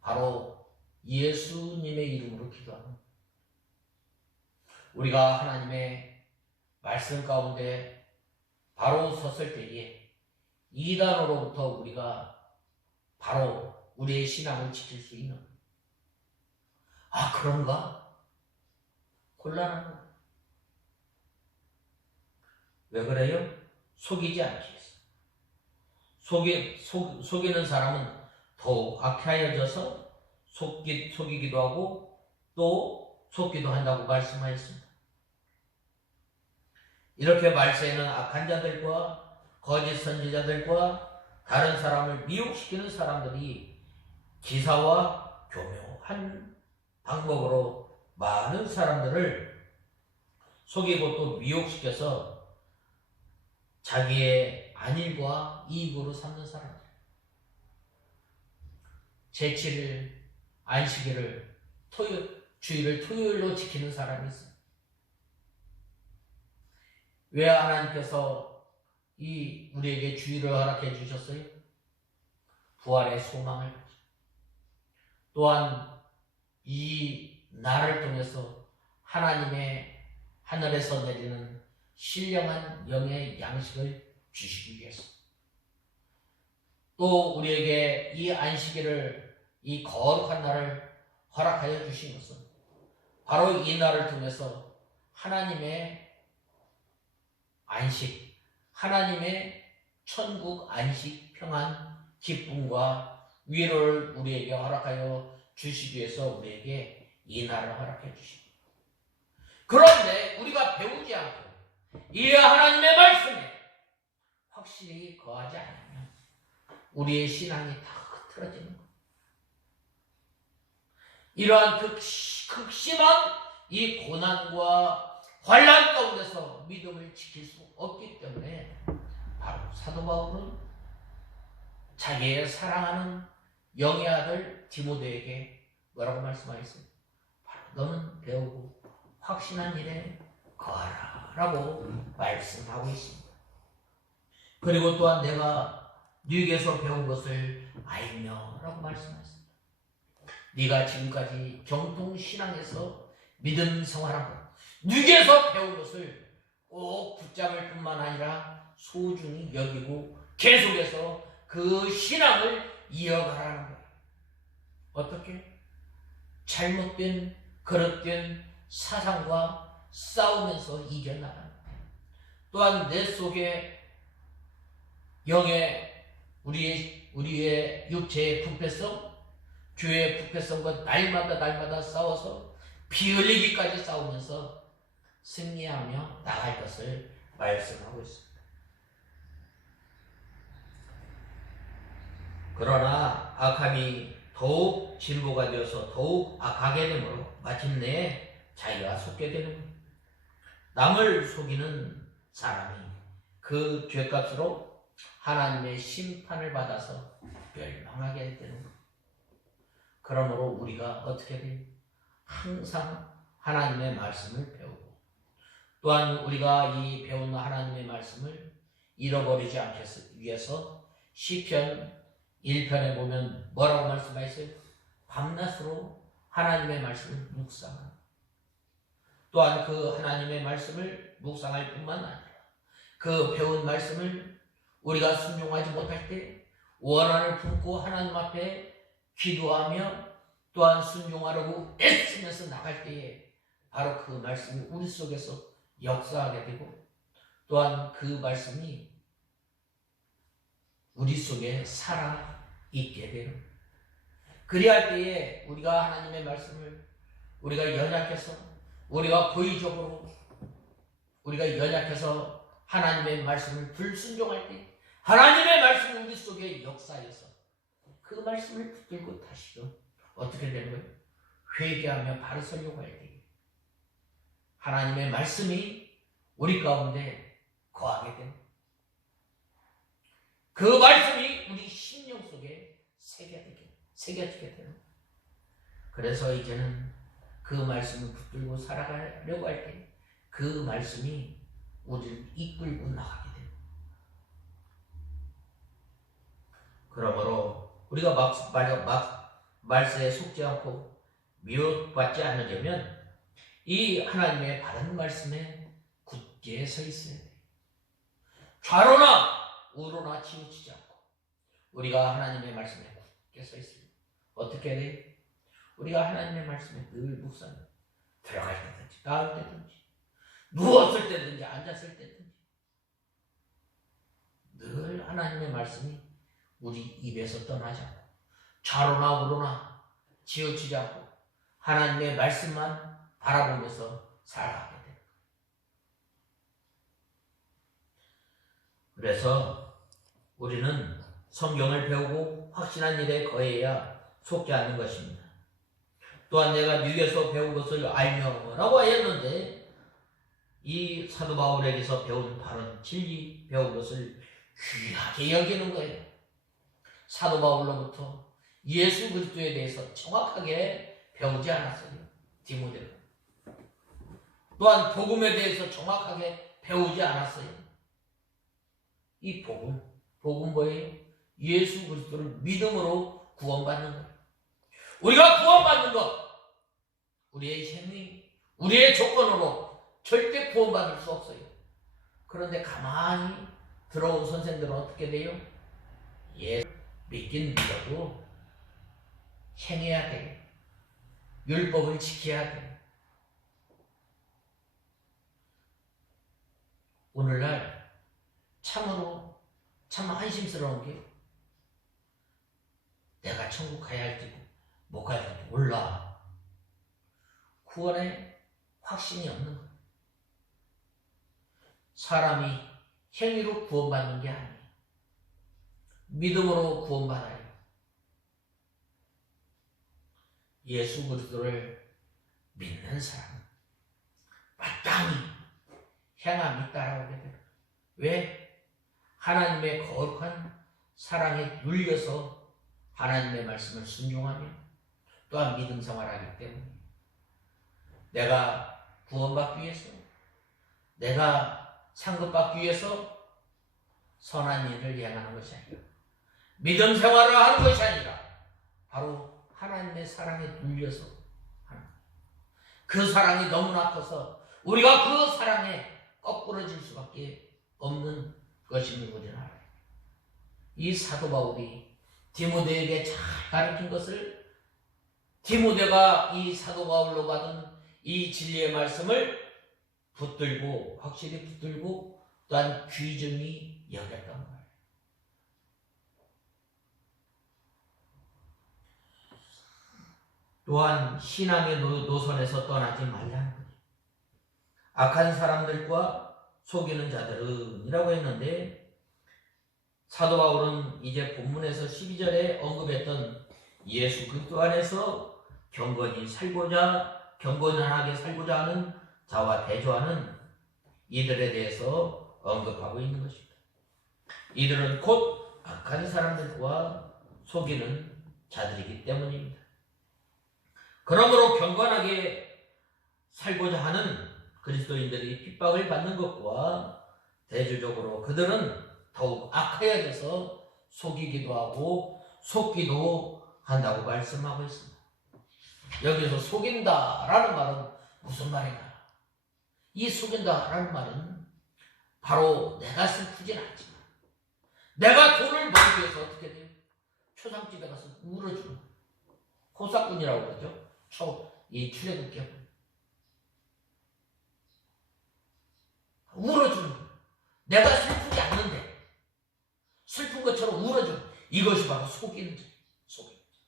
바로 예수님의 이름으로 기도합니다. 우리가 하나님의 말씀 가운데 바로 섰을 때에 이단으로부터 우리가 바로 우리의 신앙을 지킬 수 있는, 그런가? 곤란한 거. 왜 그래요? 속이지 않기 위해서. 속이는 사람은 더욱 악하여져서 속이기도 하고 또 속기도 한다고 말씀하였습니다. 이렇게 말세에는 악한 자들과 거짓 선지자들과 다른 사람을 미혹시키는 사람들이 기사와 교묘한 방법으로 많은 사람들을 속이고 또 미혹시켜서 자기의 안일과 이익으로 삼는 사람들. 제7일 안식일을 주일을 토요일로 지키는 사람이 있어요. 왜 하나님께서 우리에게 주일을 허락해 주셨어요? 부활의 소망을 가지고, 또한 이 날을 통해서 하나님의 하늘에서 내리는 신령한 영의 양식을 주시기 위해서, 또 우리에게 이 안식일을, 이 거룩한 날을 허락하여 주신 것은 바로 이 날을 통해서 하나님의 안식, 하나님의 천국 안식, 평안, 기쁨과 위로를 우리에게 허락하여 주시기 위해서 우리에게 이 날을 허락해 주십니다. 그런데 우리가 배우지 않고 이 하나님의 말씀에 확실히 거하지 않으면 우리의 신앙이 다 흐트러지는 거예요. 이러한 극심한 이 고난과 환난 가운데서 믿음을 지킬 수 없기 때문에 바로 사도 바울은 자기의 사랑하는 영의 아들 디모데에게 뭐라고 말씀하셨어요? 바로 너는 배우고 확신한 일에 거하라 라고 말씀하고 있습니다. 그리고 또한 내가 네게서 배운 것을 알며 라고 말씀하셨습니다. 네가 지금까지 정통신앙에서 믿음 생활한 것, 네게서 배운 것을 꼭 붙잡을 뿐만 아니라 소중히 여기고 계속해서 그 신앙을 이어가라는 거예요. 어떻게? 잘못된, 거듭된 사상과 싸우면서 이겨나가는 거예요. 또한 내 속에 영의 우리의 육체의 부패성, 교회의 부패성과 날마다 싸워서 피 흘리기까지 싸우면서 승리하며 나갈 것을 말씀하고 있습니다. 그러나 악함이 더욱 진보가 되어서 더욱 악하게 되므로 마침내 자기가 속게 되는 겁니다. 남을 속이는 사람이 그 죄값으로 하나님의 심판을 받아서 멸망하게 되는 겁니다. 그러므로 우리가 어떻게 돼요? 항상 하나님의 말씀을 배우고, 또한 우리가 이 배운 하나님의 말씀을 잃어버리지 않기 위해서 시편 1편에 보면 뭐라고 말씀하셨어요? 밤낮으로 하나님의 말씀을 묵상하라. 또한 그 하나님의 말씀을 묵상할 뿐만 아니라 그 배운 말씀을 우리가 순종하지 못할 때 원한을 품고 하나님 앞에 기도하며 또한 순종하려고 애쓰면서 나갈 때에 바로 그 말씀이 우리 속에서 역사하게 되고, 또한 그 말씀이 우리 속에 살아있게 되는, 그리할 때에 우리가 하나님의 말씀을 우리가 연약해서, 우리가 고의적으로 우리가 연약해서 하나님의 말씀을 불순종할 때 하나님의 말씀이 우리 속에 역사해서 그 말씀을 붙들고 다시금 어떻게 되는 거예요? 회개하며 바로 서려고 할 때 하나님의 말씀이 우리 가운데 거하게 되는, 그 말씀이 우리 심령 속에 새겨지게 되는. 그래서 이제는 그 말씀을 붙들고 살아가려고 할 때 그 말씀이 우리를 이끌고 나가게 됩니다. 그러므로 우리가 말세에 속지 않고 미혹받지 않으려면 이 하나님의 바른 말씀에 굳게 서 있어야 돼요. 좌로나 우로나 치우치지 않고 우리가 하나님의 말씀에 굳게 서 있습니다. 어떻게 해야 돼요? 우리가 하나님의 말씀에 늘 묵상해. 들어갈 때든지 나올 때든지 누웠을 때든지 앉았을 때든지 늘 하나님의 말씀이 우리 입에서 떠나지 않고 좌로나 우로나 치우치지 않고 하나님의 말씀만 바라보면서 살아가게 됩니다. 그래서 우리는 성경을 배우고 확신한 일에 거해야 속지 않는 것입니다. 또한 내가 네게서 배운 것을 알며 라고 하였는데, 이 사도 바울에게서 배운 바른 진리, 배운 것을 귀하게 여기는 거예요. 사도 바울로부터 예수 그리스도에 대해서 정확하게 배우지 않았어요. 디모데가. 또한 복음에 대해서 정확하게 배우지 않았어요. 이 복음 뭐예요? 예수 그리스도를 믿음으로 구원받는 거예요. 우리가 구원받는 것, 우리의 생명, 우리의 조건으로 절대 구원받을 수 없어요. 그런데 가만히 들어온 선생들은 어떻게 돼요? 예수 믿긴 믿어도 행해야 돼요. 율법을 지켜야 돼요. 오늘날 참으로 참 한심스러운 게 내가 천국 가야 할지 못 갈지도 몰라. 구원에 확신이 없는 거예요. 사람이 행위로 구원받는 게 아니에요. 믿음으로 구원받아요. 예수 그리스도를 믿는 사람은 마땅히 행함이 따라오게 돼요. 왜? 하나님의 거룩한 사랑에 눌려서 하나님의 말씀을 순종하며 또한 믿음 생활하기 때문에 내가 구원받기 위해서, 내가 상급받기 위해서 선한 일을 행하는 것이 아니라, 믿음 생활을 하는 것이 아니라 바로 하나님의 사랑에 눌려서 하는 거예요. 그 사랑이 너무나 커서 우리가 그 사랑에 거꾸러질 수밖에 없는 것임을 우리는 알아요. 이 사도 바울이 디모데에게 잘 가르친 것을, 디모데가 이 사도 바울로 받은 이 진리의 말씀을 붙들고, 확실히 붙들고 또한 귀중히 여겼던 거예요. 또한 신앙의 노선에서 떠나지 말라는 거예요. 악한 사람들과 속이는 자들은 이라고 했는데, 사도 바울은 이제 본문에서 12절에 언급했던 예수 그리스도 안에서 경건하게 살고자 하는 자와 대조하는 이들에 대해서 언급하고 있는 것입니다. 이들은 곧 악한 사람들과 속이는 자들이기 때문입니다. 그러므로 경건하게 살고자 하는 그리스도인들이 핍박을 받는 것과 대조적으로 그들은 더욱 악하여져서 속이기도 하고 속기도 한다고 말씀하고 있습니다. 여기서 속인다라는 말은 무슨 말인가? 이 속인다라는 말은 바로 내가 슬프진 않지만 내가 돈을 벌기 위해서 어떻게 돼요? 초상집에 가서 울어주는, 호사꾼이라고 그러죠. 이 출애굽기하고 울어주는 거예요. 내가 슬프지 않는데 슬픈 것처럼 울어주는, 이것이 바로 속이는 자예요. 속이는 자.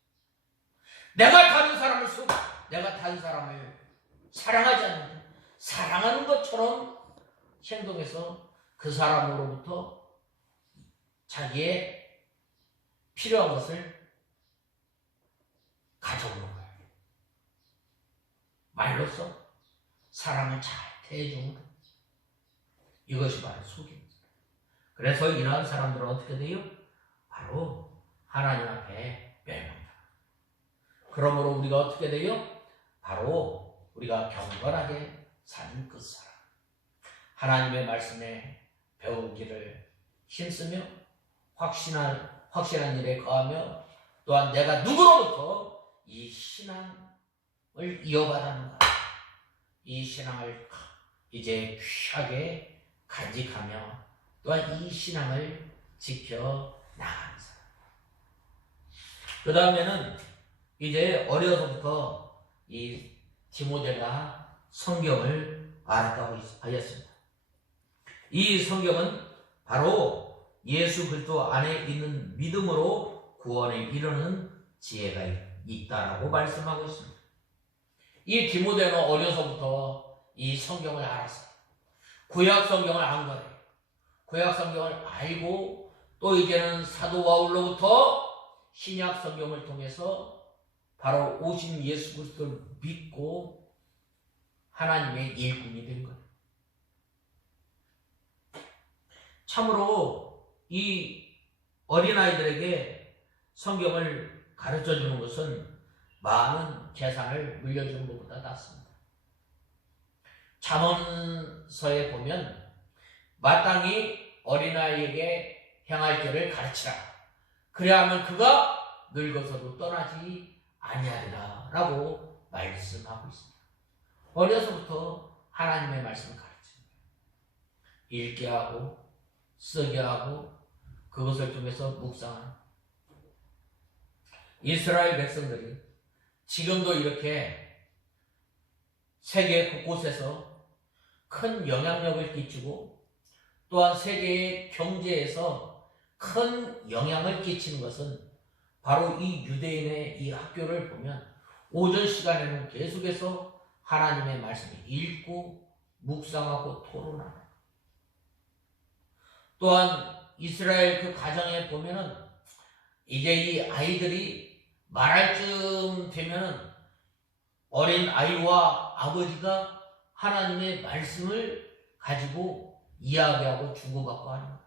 내가 다른 사람을 속여, 내가 다른 사람을 사랑하지 않는데 사랑하는 것처럼 행동해서 그 사람으로부터 자기의 필요한 것을 가져오는 거예요. 말로써 사람을 잘 대해주는 거예요. 이것이 바로 속입니다. 그래서 이러한 사람들은 어떻게 돼요? 바로 하나님 앞에 멸망합니다. 그러므로 우리가 어떻게 돼요? 바로 우리가 경건하게 사는 그 사람, 하나님의 말씀에 배우기를 힘쓰며 확신한 일에 거하며 또한 내가 누구로부터 이 신앙을 이어받았는가, 이 신앙을 이제 귀하게 간직하며 또한 이 신앙을 지켜 나가는 사람. 그 다음에는 이제 어려서부터 이 디모데가 성경을 알았다고 하였습니다. 이 성경은 바로 예수 그리스도 안에 있는 믿음으로 구원에 이르는 지혜가 있다라고 말씀하고 있습니다. 이 디모데는 어려서부터 이 성경을 알았어요. 구약 성경을 안 거예요. 구약 성경을 알고 또 이제는 사도 바울로부터 신약 성경을 통해서 바로 오신 예수 그리스도를 믿고 하나님의 일꾼이 된 거예요. 참으로 이 어린아이들에게 성경을 가르쳐주는 것은 많은 재산을 물려주는 것보다 낫습니다. 잠언서에 보면 마땅히 어린아이에게 행할 길을 가르치라. 그래야 하면 그가 늙어서도 떠나지 아니하리라 라고 말씀하고 있습니다. 어려서부터 하나님의 말씀을 가르칩니다. 읽게 하고 쓰게 하고 그것을 통해서 묵상하는 이스라엘 백성들이 지금도 이렇게 세계 곳곳에서 큰 영향력을 끼치고 또한 세계의 경제에서 큰 영향을 끼치는 것은 바로 이 유대인의 이 학교를 보면 오전 시간에는 계속해서 하나님의 말씀을 읽고 묵상하고 토론하는, 또한 이스라엘 그 가정에 보면은 이제 이 아이들이 말할 쯤 되면은 어린 아이와 아버지가 하나님의 말씀을 가지고 이야기하고 주고받고 하는 거예요.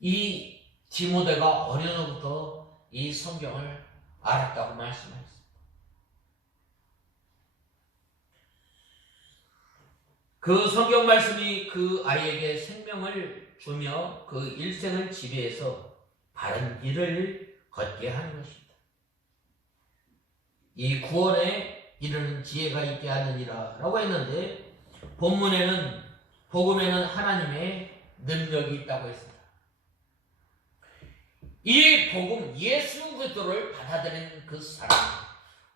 이 디모데가 어려서부터 이 성경을 알았다고 말씀하셨습니다. 그 성경 말씀이 그 아이에게 생명을 주며 그 일생을 지배해서 바른 길을 걷게 하는 것입니다. 이 구원에 이르는 지혜가 있게 하느니라 라고 했는데, 본문에는 복음에는 하나님의 능력이 있다고 했습니다. 이 복음 예수 그리스도를 받아들이는 그 사람,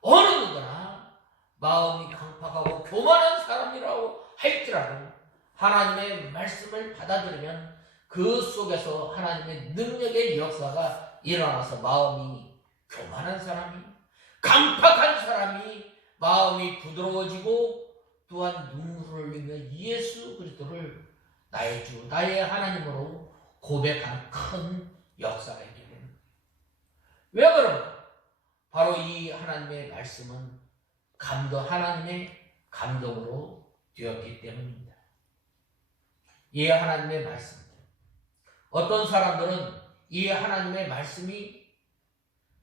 어느 누구나 마음이 강팍하고 교만한 사람이라고 할지라도 하나님의 말씀을 받아들이면 그 속에서 하나님의 능력의 역사가 일어나서 마음이 교만한 사람이, 강팍한 사람이 마음이 부드러워지고 또한 눈물을 흘리며 예수 그리스도를 나의 주, 나의 하나님으로 고백하는 큰 역사가 있게 됩니다. 왜 그런가? 바로 이 하나님의 말씀은 하나님의 감동으로 되었기 때문입니다. 이 하나님의 말씀, 어떤 사람들은 이 하나님의 말씀이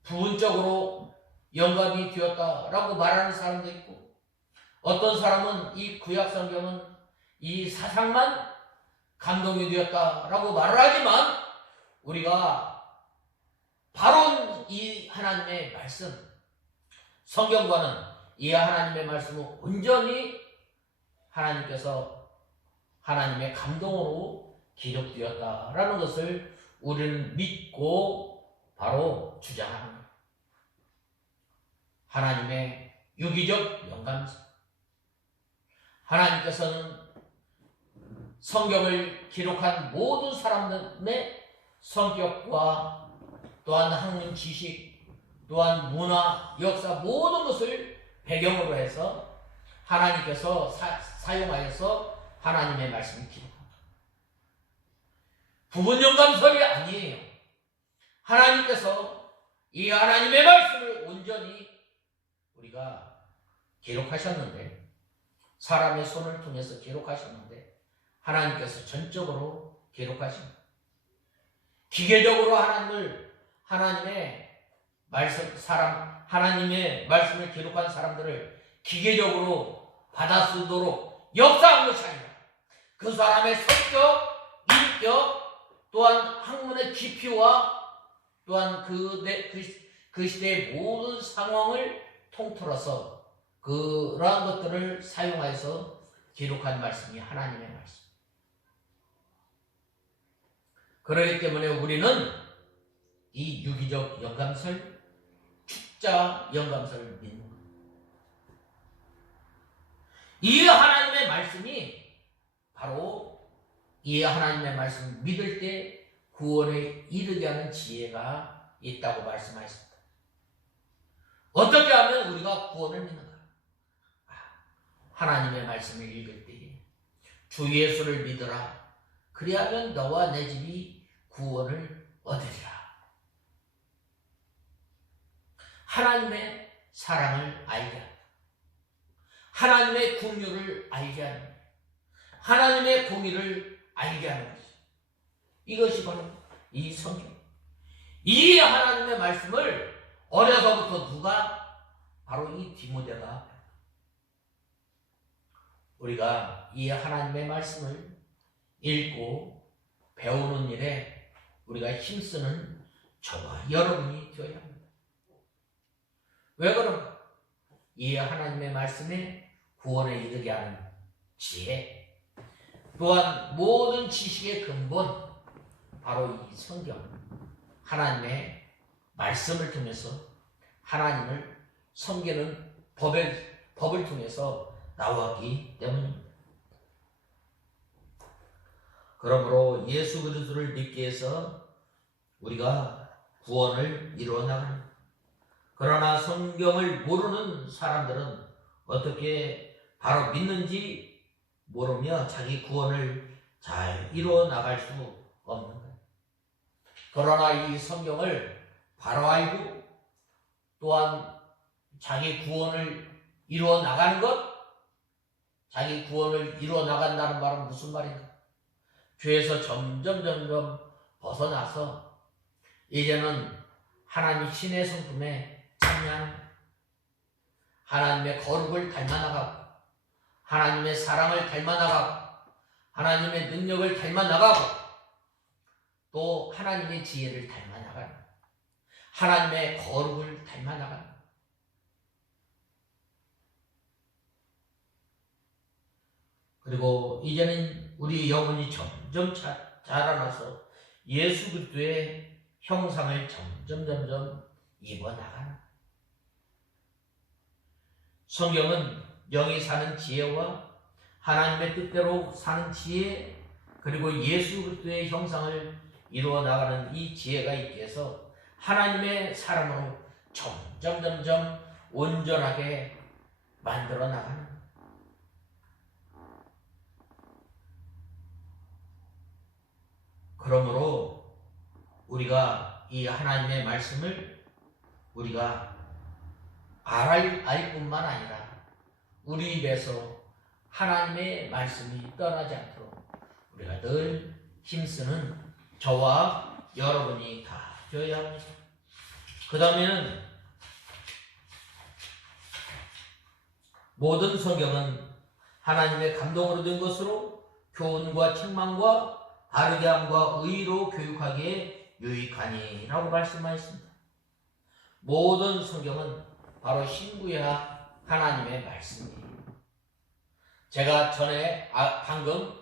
부분적으로 영감이 되었다라고 말하는 사람도 있고, 어떤 사람은 이 구약 성경은 이 사상만 감동이 되었다라고 말을 하지만, 우리가 바로 이 하나님의 말씀, 성경과는 이 하나님의 말씀은 온전히 하나님께서 하나님의 감동으로 기록되었다라는 것을 우리는 믿고 바로 주장하는 거예요. 하나님의 유기적 영감성. 하나님께서는 성경을 기록한 모든 사람들의 성격과 또한 학문 지식, 또한 문화, 역사 모든 것을 배경으로 해서 하나님께서 사용하여서 하나님의 말씀을 기록합니다. 부분 영감설이 아니에요. 하나님께서 이 하나님의 말씀을 온전히 우리가 기록하셨는데, 사람의 손을 통해서 기록하셨는데 하나님께서 전적으로 기록하십니다. 기계적으로 하나님의 말씀을 기록한 사람들을 기계적으로 받아 쓰도록 역사한 것이 아니라 그 사람의 성격, 인격, 또한 학문의 깊이와 또한 그 시대의 모든 상황을 통틀어서 그러한 것들을 사용해서 기록한 말씀이 하나님의 말씀. 그렇기 때문에 우리는 이 유기적 영감설, 축자 영감설을 믿는 거예요. 이 하나님의 말씀이 바로 이 하나님의 말씀을 믿을 때 구원에 이르게 하는 지혜가 있다고 말씀하셨습니다. 어떻게 하면 우리가 구원을 믿는가? 하나님의 말씀을 읽을 때에 주 예수를 믿으라. 그리하면 너와 내 집이 구원을 얻으리라. 하나님의 사랑을 알게 합니다. 하나님의 긍휼을 알게 합니다. 하나님의 공의를 알게 하는 것이, 이것이 바로 이 성경. 이 하나님의 말씀을 어려서부터 누가? 바로 이 디모데가, 우리가 이 하나님의 말씀을 읽고 배우는 일에 우리가 힘쓰는 저와 여러분이 되어야 합니다. 왜 그런가? 이 하나님의 말씀에 구원에 이르게 하는 지혜, 또한 모든 지식의 근본, 바로 이 성경, 하나님의 말씀을 통해서 하나님을 섬기는 법을 통해서 나왔기 때문입니다. 그러므로 예수 그리스도를 믿기 위해서 우리가 구원을 이루어 나가는, 그러나 성경을 모르는 사람들은 어떻게 바로 믿는지 모르며 자기 구원을 잘 이루어 나갈 수 없는 거예요. 그러나 이 성경을 바로 알고 또한 자기 구원을 이루어 나가는 것, 자기 구원을 이루어 나간다는 말은 무슨 말인가? 죄에서 점점 벗어나서 이제는 하나님 신의 성품에 참여하는, 하나님의 거룩을 닮아나가고 하나님의 사랑을 닮아나가고 하나님의 능력을 닮아나가고 또 하나님의 지혜를 닮아나가는, 하나님의 거룩을 닮아나가는, 그리고 이제는 우리 영혼이 점점 자라나서 예수 그리스도의 형상을 점점 입어나가는, 성경은 영이 사는 지혜와 하나님의 뜻대로 사는 지혜, 그리고 예수 그리스도의 형상을 이루어 나가는 이 지혜가 있기 위해서 하나님의 사람으로 점점 온전하게 만들어 나가는, 그러므로 우리가 이 하나님의 말씀을 우리가 알 뿐만 아니라 우리 입에서 하나님의 말씀이 떠나지 않도록 우리가 늘 힘쓰는 저와 여러분이 다 되어야 합니다. 그 다음에는 모든 성경은 하나님의 감동으로 된 것으로 교훈과 책망과 바르게 함과 의로 교육하기에 유익하니라고 말씀하셨습니다. 모든 성경은 바로 신구약 하나님의 말씀이에요. 제가 전에 방금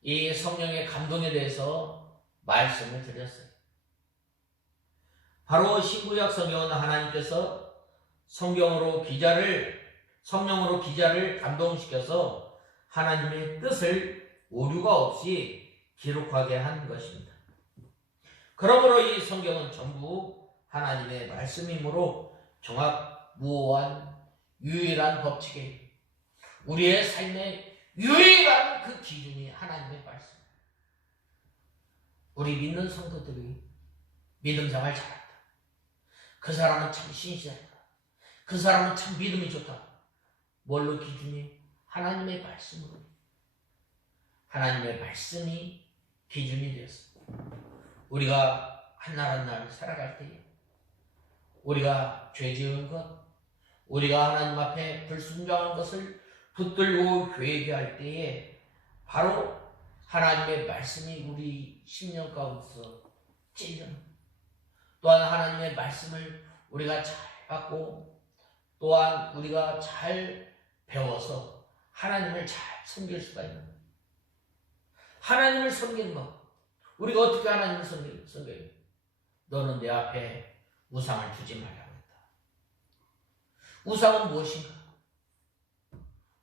이 성령의 감동에 대해서 말씀을 드렸어요. 바로 신구약 성경은 하나님께서 성령으로 기자를 감동시켜서 하나님의 뜻을 오류가 없이 기록하게 한 것입니다. 그러므로 이 성경은 전부 하나님의 말씀이므로 정확무오한 유일한 법칙이에요. 우리의 삶의 유일한 그 기준이 하나님의 말씀. 우리 믿는 성도들이 믿음 생활 잘한다, 그 사람은 참 신실하다, 그 사람은 참 믿음이 좋다. 뭘로 기준이? 하나님의 말씀으로. 하나님의 말씀이 기준이 되었습니다. 우리가 한 날 살아갈 때에 우리가 죄 지은 것, 우리가 하나님 앞에 불순종한 것을 붙들고 회개할 때에 바로 하나님의 말씀이 우리 심령 가운데서 찔리는, 또한 하나님의 말씀을 우리가 잘 받고 또한 우리가 잘 배워서 하나님을 잘 섬길 수가 있는 거예요. 하나님을 섬기는 것, 우리가 어떻게 하나님을 섬겨요? 너는 내 앞에 우상을 두지 말라고 했다. 우상은 무엇인가?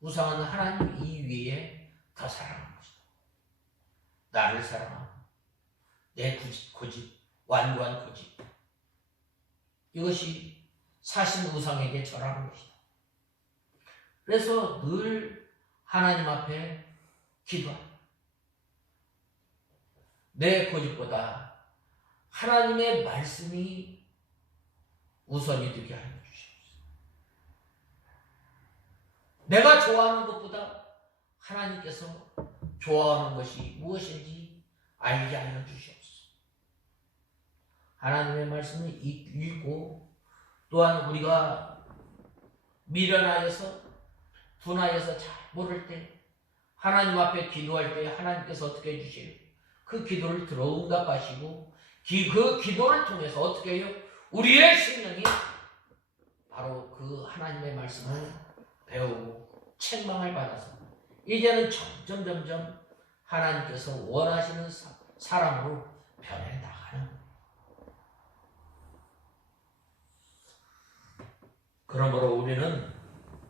우상은 하나님 이외에 더 사랑하는 것이다. 나를 사랑하고 내 고집, 완고한 고집, 이것이 사신 우상에게 절하는 것이다. 그래서 늘 하나님 앞에 기도한다. 내 고집보다 하나님의 말씀이 우선이 되게 하여 주시옵소서. 내가 좋아하는 것보다 하나님께서 좋아하는 것이 무엇인지 알게 하여 주시옵소서. 하나님의 말씀을 읽고 또한 우리가 미련하여서 둔하여서 잘 모를 때 하나님 앞에 기도할 때 하나님께서 어떻게 해주세요? 그 기도를 들어 응답하시고 그 기도를 통해서 어떻게 해요? 우리의 심령이 바로 그 하나님의 말씀을 배우고 책망을 받아서 이제는 점점 하나님께서 원하시는 사람으로 변해 나가는 거예요. 그러므로 우리는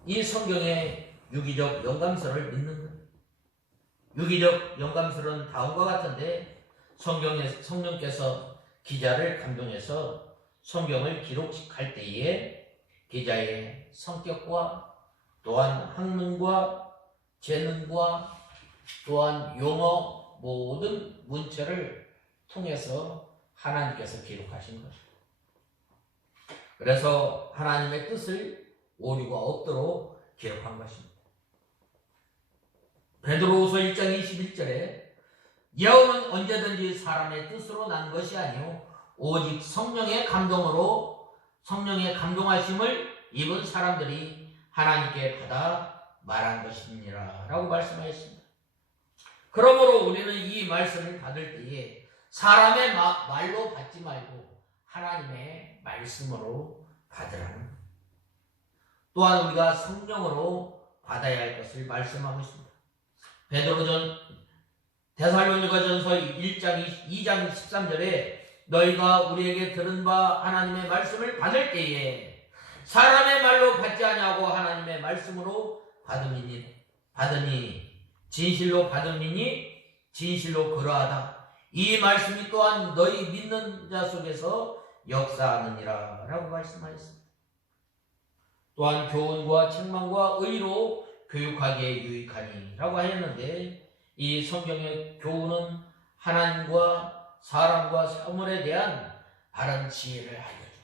이 성경의 유기적 영감서를 믿는 거예요. 유기적 영감서는 다음과 같은데 성령께서 기자를 감동해서 성경을 기록할 때에 기자의 성격과 또한 학문과 재능과 또한 용어 모든 문체를 통해서 하나님께서 기록하신 것입니다. 그래서 하나님의 뜻을 오류가 없도록 기록한 것입니다. 베드로후서 1장 21절에 여호와는 언제든지 사람의 뜻으로 난 것이 아니요 오직 성령의 감동으로 성령의 감동하심을 입은 사람들이 하나님께 받아 말한 것이니라 라고 말씀하셨습니다. 그러므로 우리는 이 말씀을 받을 때에 사람의 말로 받지 말고 하나님의 말씀으로 받으라는, 또한 우리가 성령으로 받아야 할 것을 말씀하고 있습니다. 데살로니가전서 2장 13절에 너희가 우리에게 들은 바 하나님의 말씀을 받을 때에 사람의 말로 받지 아니하고 하나님의 말씀으로 받으니 진실로 받으니 진실로 그러하다. 이 말씀이 또한 너희 믿는 자 속에서 역사하느니라 라고 말씀하셨습니다. 또한 교훈과 책망과 의로 교육하기에 유익하니 라고 하였는데, 이 성경의 교훈은 하나님과 사람과 사물에 대한 바른 지혜를 알려준 거예요.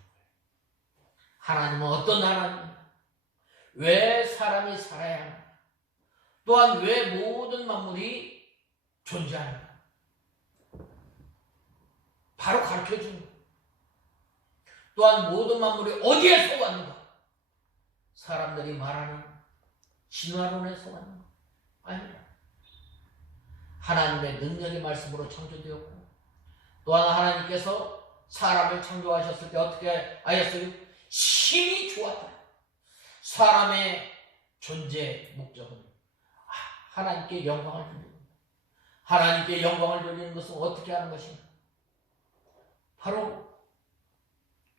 하나님은 어떤 하나님입니까? 왜 사람이 살아야 합니까? 또한 왜 모든 만물이 존재합니까? 바로 가르쳐준 거예요. 또한 모든 만물이 어디에서 왔는가? 사람들이 말하는 진화론에서 왔는가? 아닙니다. 하나님의 능력의 말씀으로 창조되었고, 또한 하나님께서 사람을 창조하셨을 때 어떻게 하였어요? 힘이 좋았다. 사람의 존재 목적은 하나님께 영광을 돌리는 겁니다. 하나님께 영광을 돌리는 것은 어떻게 하는 것인가? 바로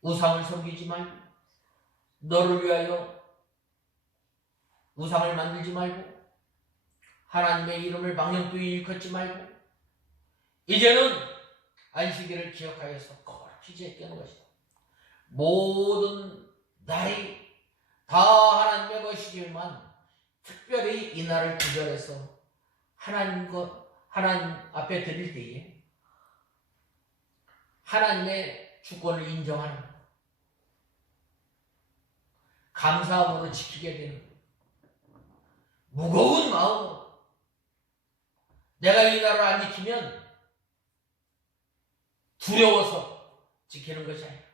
우상을 섬기지 말고, 너를 위하여 우상을 만들지 말고, 하나님의 이름을 망령되이 일컫지 말고, 이제는 안식일을 기억하여서 거룩히 지키는 것이다. 모든 날이 다 하나님의 것이지만 특별히 이 날을 구별해서 하나님 앞에 드릴 때에 하나님의 주권을 인정하는, 감사함으로 지키게 되는, 무거운 마음으로 내가 이 날을 안 지키면 두려워서 지키는 것이 아니라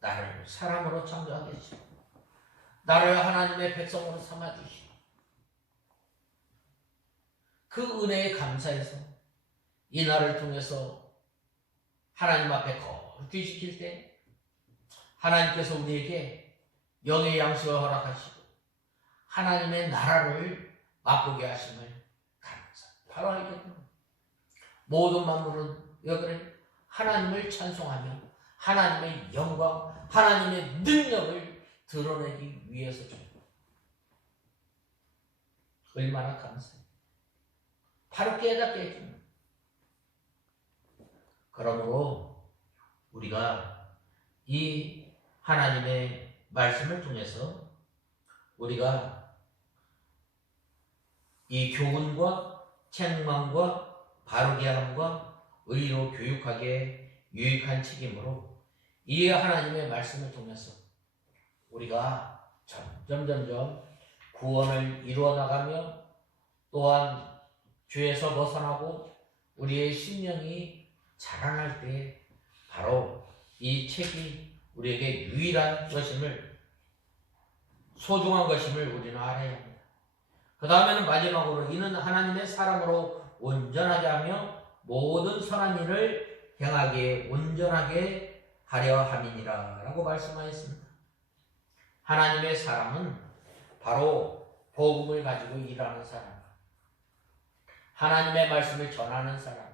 나를 사람으로 창조하게 하시고 나를 하나님의 백성으로 삼아주시고 그 은혜에 감사해서 이 날을 통해서 하나님 앞에 거룩히 지킬 때 하나님께서 우리에게 영의 양식을 허락하시고 하나님의 나라를 맛보게 하심을 바로 알게 됩니다. 모든 만물은 왜 그래? 하나님을 찬송하며 하나님의 영광, 하나님의 능력을 드러내기 위해서 줍니다. 얼마나 감사해요. 바로 깨닫게 해줍니다. 그러므로 우리가 이 하나님의 말씀을 통해서 우리가 이 교훈과 책망과 바르게 함과 의로 교육하기에 유익한 책임으로 이 하나님의 말씀을 통해서 우리가 점점 구원을 이루어 나가며 또한 죄에서 벗어나고 우리의 심령이 자라날 때 바로 이 책이 우리에게 유일한 것임을, 소중한 것임을 우리는 알아야 합니다. 그 다음에는 마지막으로 이는 하나님의 사람으로 온전하게 하며 모든 선한 일을 행하기에 온전하게 하려 함이니라 라고 말씀하였습니다. 하나님의 사람은 바로 복음을 가지고 일하는 사람, 하나님의 말씀을 전하는 사람,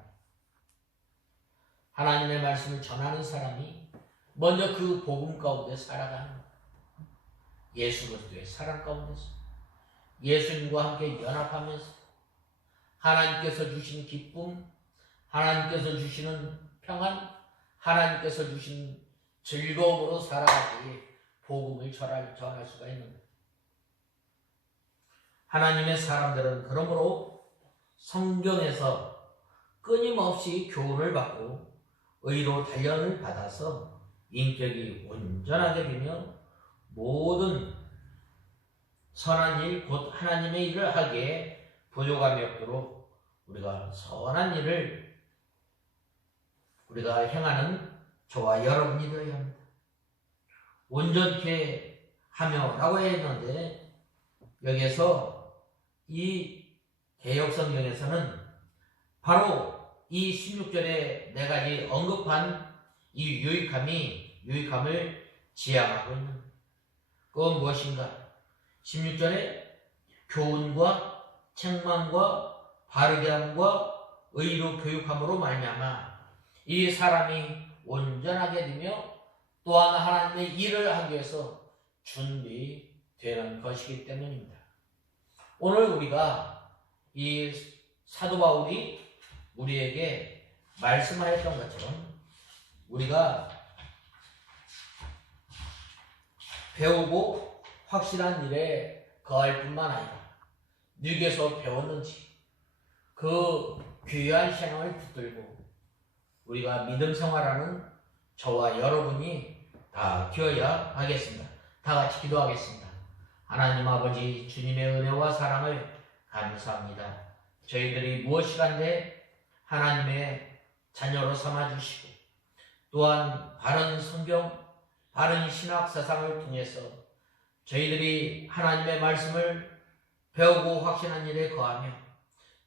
하나님의 말씀을 전하는 사람이 먼저 그 복음 가운데 살아가는 거예요. 예수 그리스도의 사랑 가운데서 예수님과 함께 연합하면서 하나님께서 주신 기쁨, 하나님께서 주시는 평안, 하나님께서 주신 즐거움으로 살아가기에 복음을 전할 수가 있는 거예요. 하나님의 사람들은 그러므로 성경에서 끊임없이 교훈을 받고 의로 단련을 받아서 인격이 온전하게 되며 모든 선한 일, 곧 하나님의 일을 하기에 부족함이 없도록 우리가 선한 일을 우리가 행하는 저와 여러분이 되어야 합니다. 온전케 하며 라고 했는데 여기에서 이 개역성경에서는 바로 이 16절에 네 가지 언급한 이 유익함을 지향하고 있는 거예요. 그건 무엇인가? 16절에 교훈과 책망과 바르게 함과 의로 교육함으로 말미암아 이 사람이 온전하게 되며 또한 하나님의 일을 하기 위해서 준비되는 것이기 때문입니다. 오늘 우리가 이 사도 바울이 우리에게 말씀하였던 것처럼 우리가 배우고 확실한 일에 거할 뿐만 아니라 누구에서 배웠는지 그 귀한 신앙을 붙들고 우리가 믿음 생활하는 저와 여러분이 다 되어야 하겠습니다. 다 같이 기도하겠습니다. 하나님 아버지, 주님의 은혜와 사랑을 감사합니다. 저희들이 무엇이간데 하나님의 자녀로 삼아주시고 또한 바른 성경, 바른 신학 사상을 통해서 저희들이 하나님의 말씀을 배우고 확신한 일에 거하며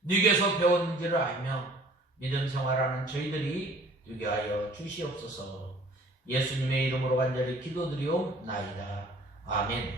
누구에서 배웠는지를 알며 믿음 생활하는 저희들이 되게 하여 주시옵소서. 예수님의 이름으로 간절히 기도드리옵나이다. 아멘.